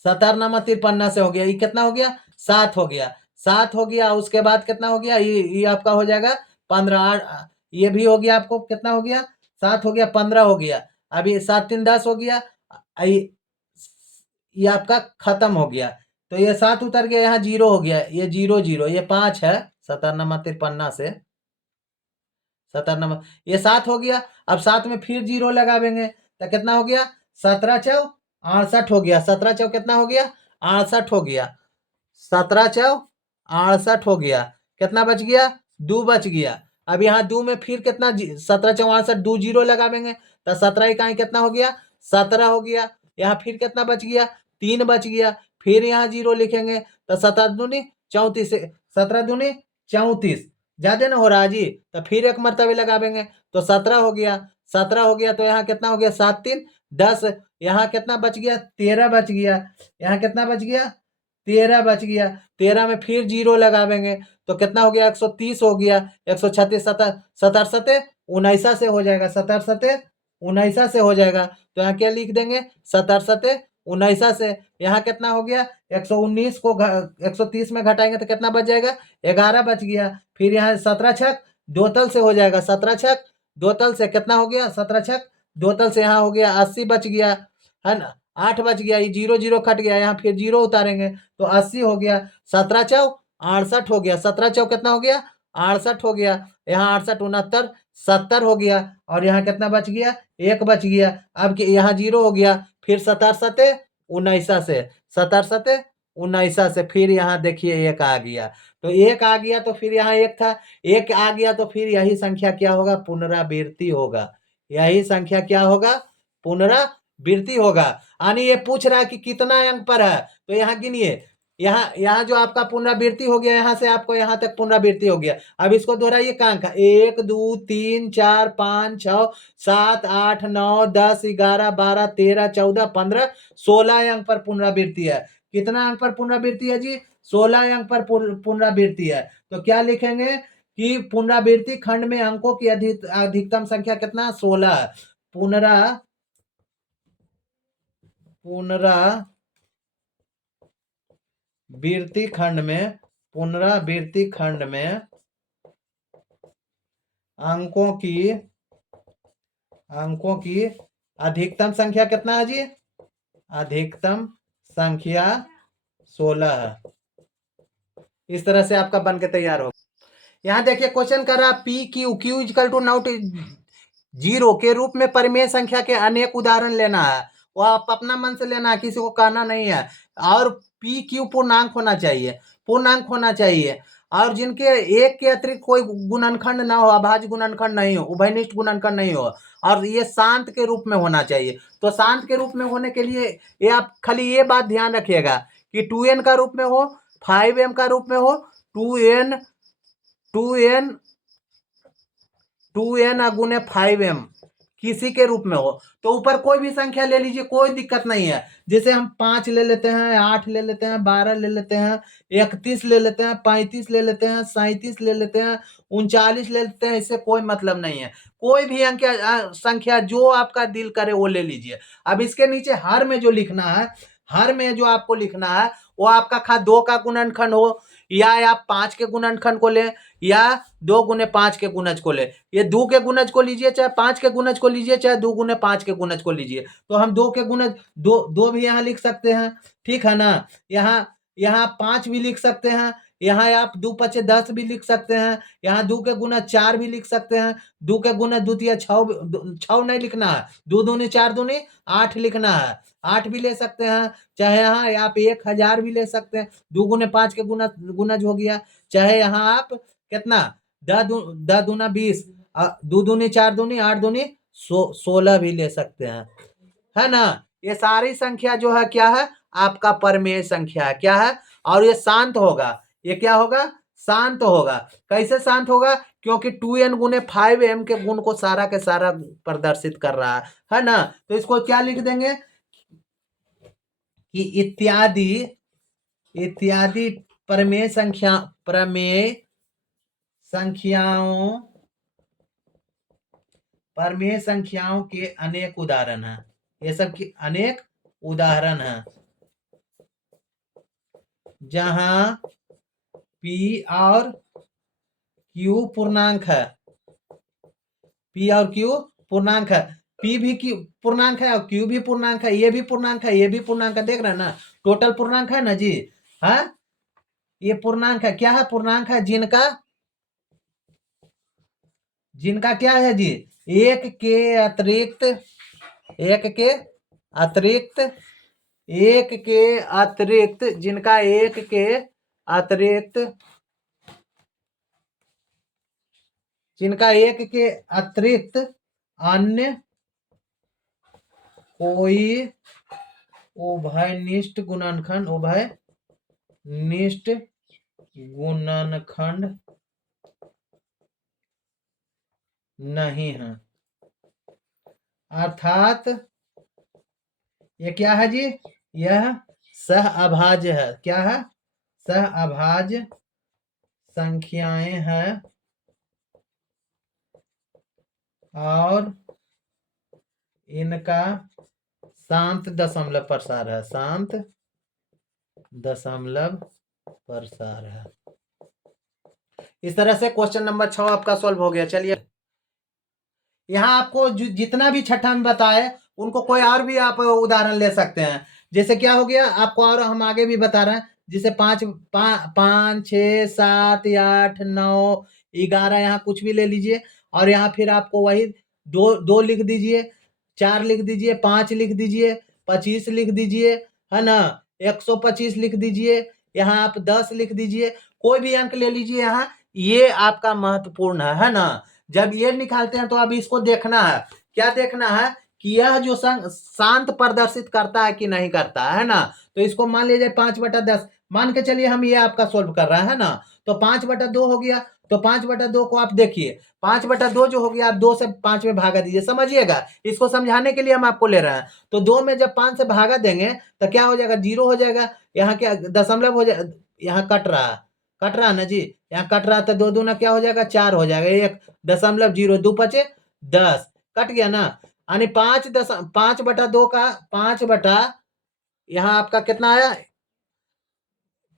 17 तिरपन्ना से हो गया, ये कितना हो गया, 7 हो गया, 7 हो गया। उसके बाद कितना हो गया, ये आपका हो जाएगा 15, ये भी हो गया, आपको कितना हो गया, 7 हो गया, 15 हो गया। अभी 7 3 10 हो गया, ये आपका खत्म हो गया, तो ये 7 उतर गया, यहाँ 0 हो गया, ये 0 0, ये 5 है, 17 से 17, ये 7 हो गया। अब 7 में फिर 0 लगावेंगे तो कितना हो गया, 17 चौ 68 हो गया, 17 चौ कितना हो गया, 68 हो गया, 17 चौ 68 हो गया, कितना बच गया, 2 बच गया। अब यहाँ 2 में फिर कितना, 17 चौ 68, 2 0 लगावेंगे तो 17 इकाई कितना हो गया, 17 हो गया। यहाँ फिर कितना बच गया, 3 बच गया, फिर यहाँ 0 लिखेंगे तो 17 दूनी 34, 17 दूनी 34 ज्यादा ना हो रहा जी, तो फिर एक मरतबे लगावेंगे तो 17 हो गया, 17 हो गया तो यहाँ कितना हो गया, 7 3 10, यहाँ कितना बच गया, 13 बच गया, यहाँ कितना बच गया, 13 बच गया। 13 में फिर 0 लगावेंगे तो कितना हो गया, 130 हो गया, 136 17 सते 19 से हो जाएगा, 17 सते 19 से हो जाएगा, तो यहाँ क्या लिख देंगे, 17 सते 19 से। यहाँ कितना हो गया, 119 को 130 में घटाएंगे तो कितना बच जाएगा, 11 बच गया। फिर यहाँ 17 छक 2 तल से हो जाएगा, 17 छक 2 तल से कितना हो गया, 17 छक 2 तल से यहाँ हो गया 80 बच गया, है ना, 8 बच गया, ये 0 0 कट गया, यहाँ फिर 0 उतारेंगे तो 80 हो गया, 17 चौ 68 हो गया, 17 चौ कितना हो गया, 68 हो गया, यहाँ 68 69 70 हो गया, और यहाँ कितना बच गया, 1 बच गया। अब यहाँ 0 हो गया, फिर 17 सते 19 से, 17 सते 19 से, फिर यहाँ देखिए 1 आ गया, तो 1 आ गया तो फिर यहाँ 1 था, 1 आ गया तो फिर यही संख्या क्या होगा, पुनरावृत्ति होगा, यही संख्या क्या होगा, पुनरावृत्ति होगा। यानी ये पूछ रहा है कि कितना अंक पर है, तो यहाँ गिनिए, यहाँ जो आपका पुनरावृत्ति हो गया, यहाँ से आपको यहाँ तक पुनरावृत्ति हो गया। अब इसको दोहराइए, कहाँ का, 1 2 3 4 5 6 7 8 9 10 11 12 13 14 15 16 अंक पर पुनरावृत्ति है। कितना अंक पर पुनरावृत्ति है जी, 16 अंक पर पुनरावृत्ति है। तो क्या लिखेंगे कि पुनरावृत्ति खंड में अंकों की अधिकतम संख्या कितना, 16 है। पुनरावृत्ति खंड में अंकों की अधिकतम संख्या कितना है जी, अधिकतम संख्या 16 है। इस तरह से आपका बन के तैयार होगा। यहाँ देखिए क्वेश्चन कर रहा, P Q Q is equal to not 0 के रूप में परिमेय संख्या के अनेक उदाहरण लेना है, वो आप अपना मन से लेना है, किसी को कहना नहीं है। और पी क्यू पूर्णांक होना चाहिए, पूर्णांक होना चाहिए, और जिनके एक के अतिरिक्त कोई गुणनखंड ना हो, अभाज्य गुणनखंड नहीं हो, उभयनिष्ठ गुणनखंड नहीं हो, और ये शांत के रूप में होना चाहिए। तो शांत के रूप में होने के लिए ये आप खाली ये बात ध्यान रखिएगा कि 2n का रूप में हो, 5m का रूप में हो, 2n 2n गुने 5m किसी के रूप में हो, तो ऊपर कोई भी संख्या ले लीजिए, कोई दिक्कत नहीं है। जैसे हम 5 ले लेते हैं, 8 ले लेते हैं, 12 ले लेते हैं, 31 ले लेते हैं, 35 ले लेते हैं, 37 ले लेते हैं, 39 ले लेते हैं, इससे कोई मतलब नहीं है। कोई भी अंक संख्या जो आपका दिल करे वो ले लीजिए। अब इसके नीचे हर में जो लिखना है, हर में जो आपको लिखना है वो आपका 2 का गुणनखंड हो, या आप 5 के गुणनखंड को ले, या 2 गुने 5 के गुणज को ले। ये 2 के गुणज को लीजिए, चाहे 5 के गुणज को लीजिए, चाहे 2 गुने 5 के गुणज को लीजिए। तो हम 2 के गुणज दो भी यहाँ लिख सकते हैं, ठीक है ना। यहाँ 5 भी लिख सकते हैं, यहाँ आप 2 5 10 भी लिख सकते हैं, यहाँ 2 के गुना 4 भी लिख सकते हैं, 2 के गुना 2 6 नहीं लिखना है, 2 दूनी 4 दूनी 8 लिखना है, 8 भी ले सकते हैं, चाहे यहाँ आप 1000 भी ले सकते हैं, 2 गुने 5 के गुणज हो गया, चाहे यहाँ आप कितना 10 दूना 20, 2 दूनी 4 दूनी 8 दूनी 16 भी ले सकते हैं, है ना। ये सारी संख्या जो है क्या है, आपका परमेय संख्या है, क्या है, और ये शांत होगा, ये क्या होगा, शांत होगा। कैसे शांत होगा, क्योंकि 2n गुने 5m के गुण को सारा के सारा प्रदर्शित कर रहा है ना। तो इसको क्या लिख देंगे कि इत्यादि इत्यादि प्रमेय संख्याओं के अनेक उदाहरण हैं, ये सब की अनेक उदाहरण हैं, जहां p और q पूर्णांक है, p और q पूर्णांक है, p भी पूर्णांक है और q भी पूर्णांक है, ये भी पूर्णांक है, ये भी पूर्णांक है, देख रहे हैं ना, टोटल पूर्णांक है ना जी। हाँ, ये पूर्णांक है, क्या है, पूर्णांक है जिनका क्या है जी, एक के अतिरिक्त एक के अतिरिक्त जिनका एक के अतिरिक्त अन्य कोई उभयनिष्ठ गुणनखंड नहीं है, अर्थात ये क्या है जी, यह सह अभाज्य है, क्या है, सह अभाज्य संख्याएं हैं और इनका शांत दशमलव प्रसार है, शांत दशमलव प्रसार है। इस तरह से क्वेश्चन नंबर 6 आपका सॉल्व हो गया। चलिए, यहाँ आपको जितना भी छठा में बताए उनको कोई और भी आप उदाहरण ले सकते हैं। जैसे क्या हो गया आपको, और हम आगे भी बता रहे हैं, जैसे 5, 6, 7, 8, 9, 11, यहाँ कुछ भी ले लीजिए, और यहाँ फिर आपको वही 2 लिख दीजिए, 4 लिख दीजिए, 5 लिख दीजिए, 25 लिख दीजिए, है ना, 125 लिख दीजिए, यहाँ आप 10 लिख दीजिए, कोई भी अंक ले लीजिए यहाँ, ये आपका महत्वपूर्ण है ना। जब ये निकालते हैं तो अब इसको देखना है, क्या देखना है कि यह जो शांत प्रदर्शित करता है कि नहीं करता है ना। तो इसको मान लीजिए 5/10 मान के चलिए, हम ये आपका सोल्व कर रहे हैं ना, तो 5/2 हो गया, तो 5/2 को आप देखिए, 5/2 जो हो गया, आप 2 से 5 में भागा दीजिए, समझिएगा, इसको समझाने के लिए हम आपको ले रहे हैं। तो 2 में जब 5 से भागा देंगे तो क्या हो जाएगा, 0 हो जाएगा, यहाँ क्या दशमलव हो जाएगा, यहाँ कट रहा ना जी, यहाँ कट रहा, तो 2 दूना क्या हो जाएगा, 4 हो जाएगा, 1.0, 2 5 10, कट गया ना। यानी 5/2 का 5 यहाँ आपका कितना आया,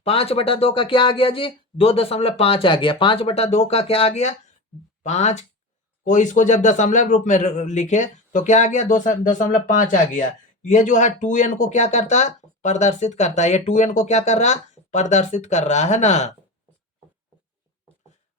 5/2 का क्या आ गया जी, 2.5 आ गया। 5/2 का क्या आ गया, 5 को इसको जब दशमलव रूप में लिखे तो क्या आ गया, 2.5 आ गया। ये जो है 2n को क्या करता है, प्रदर्शित करता है, ये 2n को क्या कर रहा, प्रदर्शित कर रहा है ना।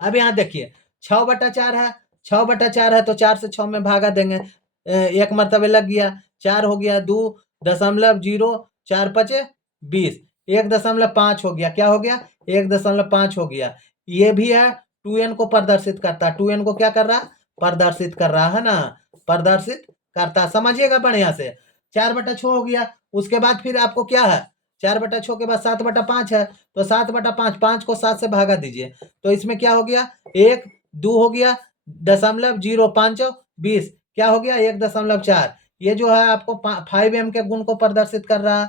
अब यहाँ देखिए 6/4 है, 6/4 है, तो 4 से 6 में भागा देंगे, एक मरतबे लग गया, 4 हो गया, 2.0, 4 5 20, 1.5 हो गया, क्या हो गया, 1.5 हो गया। ये भी है 2n को प्रदर्शित करता है, 2n को क्या कर रहा, प्रदर्शित कर रहा है ना, प्रदर्शित करता, समझिएगा बढ़िया से। 4/6 हो गया, उसके बाद फिर आपको क्या है, 4/6 के बाद 7/5 है, तो 7/5, 5 को 7 से भागा दीजिए, तो इसमें क्या हो गया, 1 2 हो गया, 0.05 20, क्या हो गया, 1.4। ये जो है आपको 5m के गुण को प्रदर्शित कर रहा है,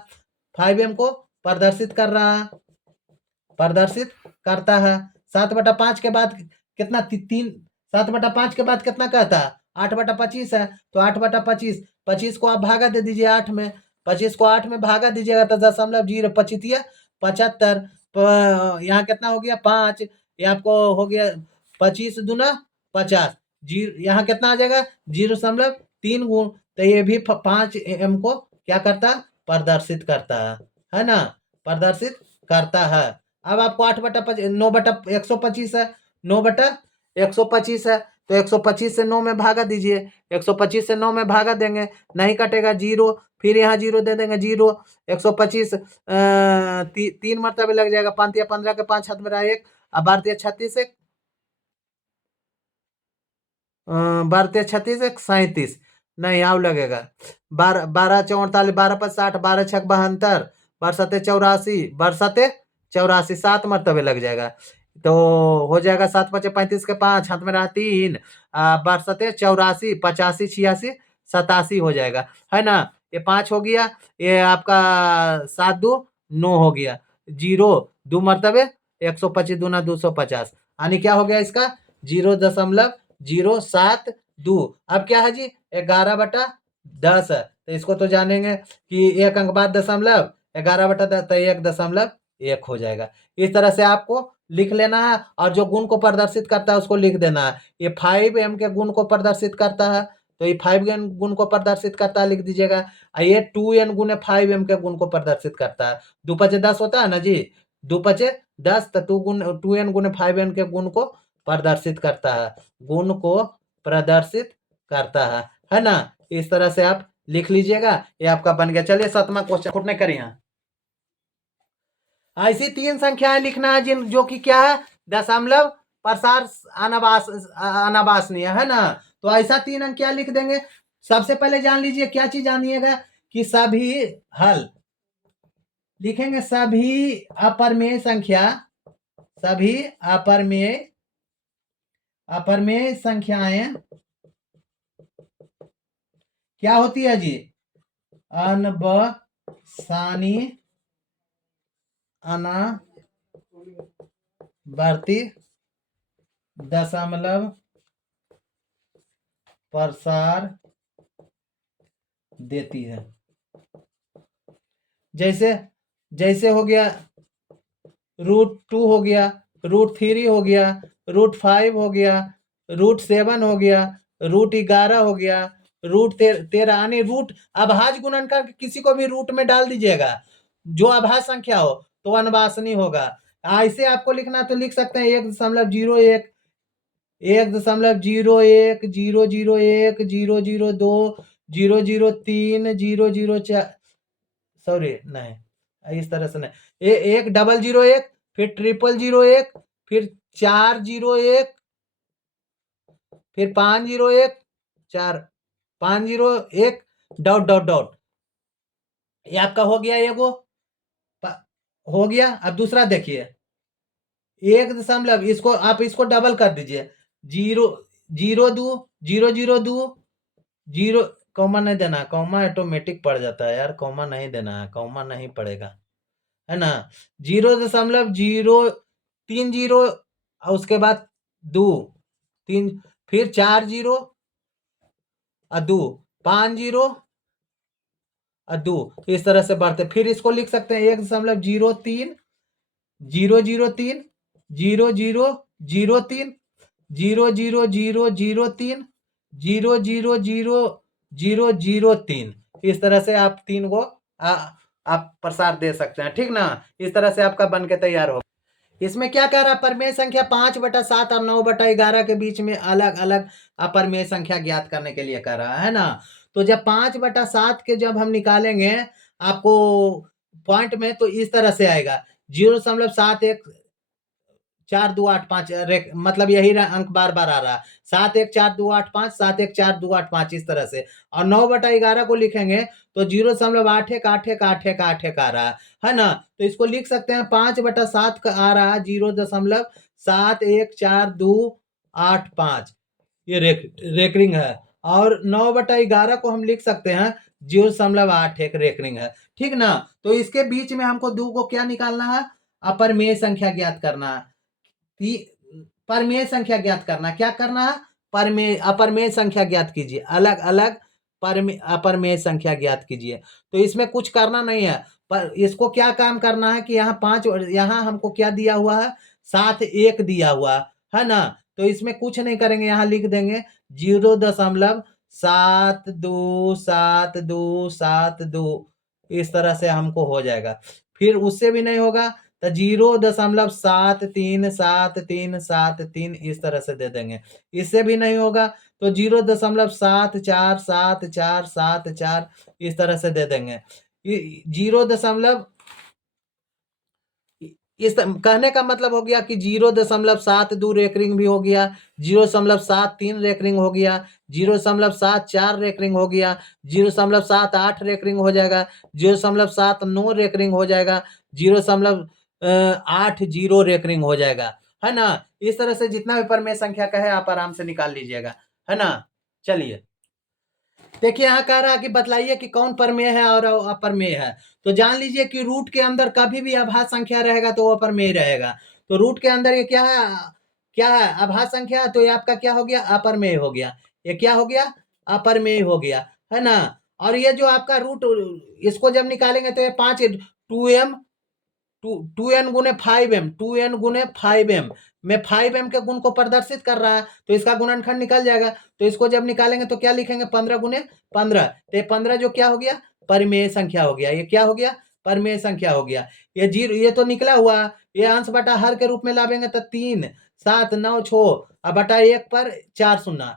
5m को प्रदर्शित कर रहा है, प्रदर्शित करता है। 7/5 के बाद कितना, 3, 7/5 के बाद कितना कहता है, 8/25 है, तो 8/25, 25 को आप भागा दे दीजिए 8 में, 25 को 8 में भागा दीजिएगा तो 0.25 75, यहाँ कितना हो गया 5, ये आपको हो गया 25 दूना 50, यहाँ कितना आ जाएगा 0.3 गुण, तो ये भी 5m को क्या करता, प्रदर्शित करता है ना, प्रदर्शित करता है। अब आपको 9/125 है, 9/125 है, तो 125 से 9 में भागा दीजिए, 125 से 9 में भागा देंगे, नहीं कटेगा 0, फिर यहाँ 0 दे देंगे, 0 125 3 मरतबे लग जाएगा। 5 या 15 के 5 हाथ में रहा 1, अब 12 या 36 1, 12 या 36 1 37, नहीं आओ लगेगा। 12 12 44, 12 5 60, 12 6 72, 12 7 84, 12 7 84, 7 मरतबे लग जाएगा। तो हो जाएगा 7 5 35 के 5 हाथ में रहा 3, 12 7 84, 85 86 87 हो जाएगा, है ना। ये 5 हो गया, ये आपका 7 2 9 हो गया, 0 2 मरतबे 125 दूना 250, यानी क्या हो गया इसका 0.072। अब क्या है जी 11/10 है, तो इसको तो जानेंगे कि एक अंक बाद दशमलव 11/10, तो 1.1 हो जाएगा। इस तरह से आपको लिख लेना है, और जो गुण को प्रदर्शित करता है उसको लिख देना है। ये 5m के गुण को प्रदर्शित करता है, तो ये 5m गुण को प्रदर्शित करता है लिख दीजिएगा। ये 2n गुने 5m के गुण को प्रदर्शित करता है। 2 5 10 होता है ना जी, 2 5 10, तो 2n गुने 5n के गुण को प्रदर्शित करता है, गुण को प्रदर्शित करता है ना। इस तरह से आप लिख लीजिएगा, ये आपका बन गया। चलिए 7वां क्वेश्चन फुटने करिए। ऐसी 3 संख्याएं लिखना है जिन जो कि क्या है दशमलव प्रसार अनावासनीय है ना। तो ऐसा 3 अंक क्या लिख देंगे। सबसे पहले जान लीजिए क्या चीज जानिएगा कि सभी हल लिखेंगे, सभी अपरमेय संख्या, सभी अपरमेय संख्याएं क्या होती है जी अनबसानी अनावर्ती दशमलव प्रसार देती है। जैसे हो गया √2 हो गया, √3 हो गया, √5 हो गया, √7 हो गया, √11 हो गया, √13, यानी रूट अभाज्य गुणन कर किसी को भी रूट में डाल दीजिएगा, जो अभाज्य संख्या हो तो अनवासनीय होगा। ऐसे आपको लिखना तो लिख सकते हैं 1.01, 1.01, 001, 002, 003, 004, सॉरी नहीं इस तरह से नहीं, 1001, फिर 0001, फिर 401, फिर 501, 501 डॉट डॉट डॉट, ये आपका हो गया एगो हो गया। अब दूसरा देखिए 1 इसको आप इसको डबल कर दीजिए, 002, 002, 0 कॉमा नहीं देना, कॉमा ऑटोमेटिक पड़ जाता है यार, कॉमा नहीं देना है, कॉमा नहीं पड़ेगा है ना। 0.030 और उसके बाद 2 3, फिर 40 और 2 50 और 2, इस तरह से बढ़ते। फिर इसको लिख सकते हैं 1.03, 003, 0003, 00003, 00003, इस तरह से आप 3 को आप प्रसार दे सकते हैं, ठीक ना। इस तरह से आपका बन के तैयार हो। इसमें क्या कह रहा है, परमेय संख्या 5/7 और 9/11 के बीच में अलग अलग अपरमेय संख्या ज्ञात करने के लिए कह रहा है ना। तो जब 5/7 के जब हम निकालेंगे आपको पॉइंट में, तो इस तरह से आएगा 0.714285, मतलब यही अंक बार बार आ रहा है 714285, 714285, इस तरह से। और 9/11 को लिखेंगे तो 0.818181 आ रहा है ना। तो इसको लिख सकते हैं 5/7 का आ रहा है 0.714285, ये रेकरिंग है। और 9/11 को हम लिख सकते हैं 0.81 रेकरिंग है, ठीक ना। तो इसके बीच में हमको 2 को क्या निकालना है, अपरमेय संख्या ज्ञात करना है। परमेय संख्या ज्ञात करना, क्या करना है, परमेय अपरमेय संख्या ज्ञात कीजिए, अलग अलग अपरमेय संख्या ज्ञात कीजिए। तो इसमें कुछ करना नहीं है, पर इसको क्या काम करना है कि यहाँ 5, यहाँ हमको क्या दिया हुआ है 7 1 दिया हुआ है ना। तो इसमें कुछ नहीं करेंगे, यहाँ लिख देंगे 0.727272, इस तरह से हमको हो जाएगा। फिर उससे भी नहीं होगा तो 0.737373, इस तरह से दे देंगे। इससे भी नहीं होगा तो 0.747474 इस तरह से दे देंगे। 0. इस कहने का मतलब हो गया कि 0.72 रेकरिंग भी हो गया, 0.73 रेकरिंग हो गया, 0.74 रेकरिंग हो गया, 0.78 रेकरिंग हो जाएगा, 0.79 रेकरिंग हो जाएगा, 0.80 रेकरिंग हो जाएगा, है ना। इस तरह से जितना भी परमेय संख्या का है आप आराम से निकाल लीजिएगा, है ना। चलिए देखिए यहाँ कह रहा है कि बतलाइए कि कौन परमेय है और अप्रमेय है। तो जान लीजिए कि रूट के अंदर कभी भी अभाज्य संख्या रहेगा तो वो अप्रमेय रहेगा। तो रूट के अंदर ये क्या है, क्या है, अभाज्य संख्या, तो ये आपका क्या हो गया, अप्रमेय हो गया। ये क्या हो गया, अप्रमेय हो गया, है ना। और ये जो आपका रूट, इसको जब निकालेंगे तो ये 5 2m 2n गुने 5m 2n गुने 5m में 5m के गुण को प्रदर्शित कर रहा है, तो इसका गुणनखंड निकल जाएगा। तो इसको जब निकालेंगे तो क्या लिखेंगे, 15 गुने 15। तो ये 15 जो क्या हो गया, परिमेय संख्या हो गया। ये क्या हो गया, परिमेय संख्या हो गया। ये जीरो, ये तो निकला हुआ, ये अंश बटा हर के रूप में लावेंगे तो 3 7 9 6 और बटा 1 पर 4 शून्य।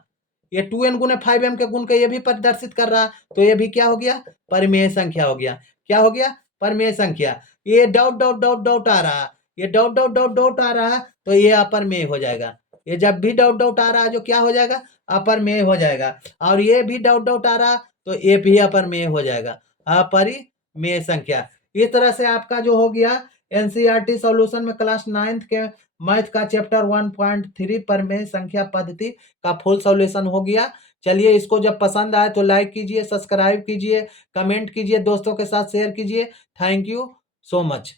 ये 2n गुने 5m के गुण के ये भी प्रदर्शित कर रहा, तो ये भी क्या हो गया, परिमेय संख्या हो गया। क्या हो गया, परिमेय संख्या। ये डॉट डॉट डॉट डॉट आ रहा, ये डॉट डॉट डॉट डॉट आ रहा, तो ये अपरमेय हो जाएगा। ये जब भी डॉट डॉट आ रहा है जो क्या हो जाएगा, अपरमेय हो जाएगा। और ये भी डॉट डॉट आ रहा तो ये भी अपरमेय हो जाएगा, अपरिमेय संख्या। इस तरह से आपका जो हो गया एनसीईआरटी सॉल्यूशन में क्लास 9th के मैथ का चैप्टर 1.3 परिमेय संख्या पद्धति का फुल सॉल्यूशन हो गया। चलिए इसको जब पसंद आए तो लाइक कीजिए, सब्सक्राइब कीजिए, कमेंट कीजिए, दोस्तों के साथ शेयर कीजिए। Thank you so much।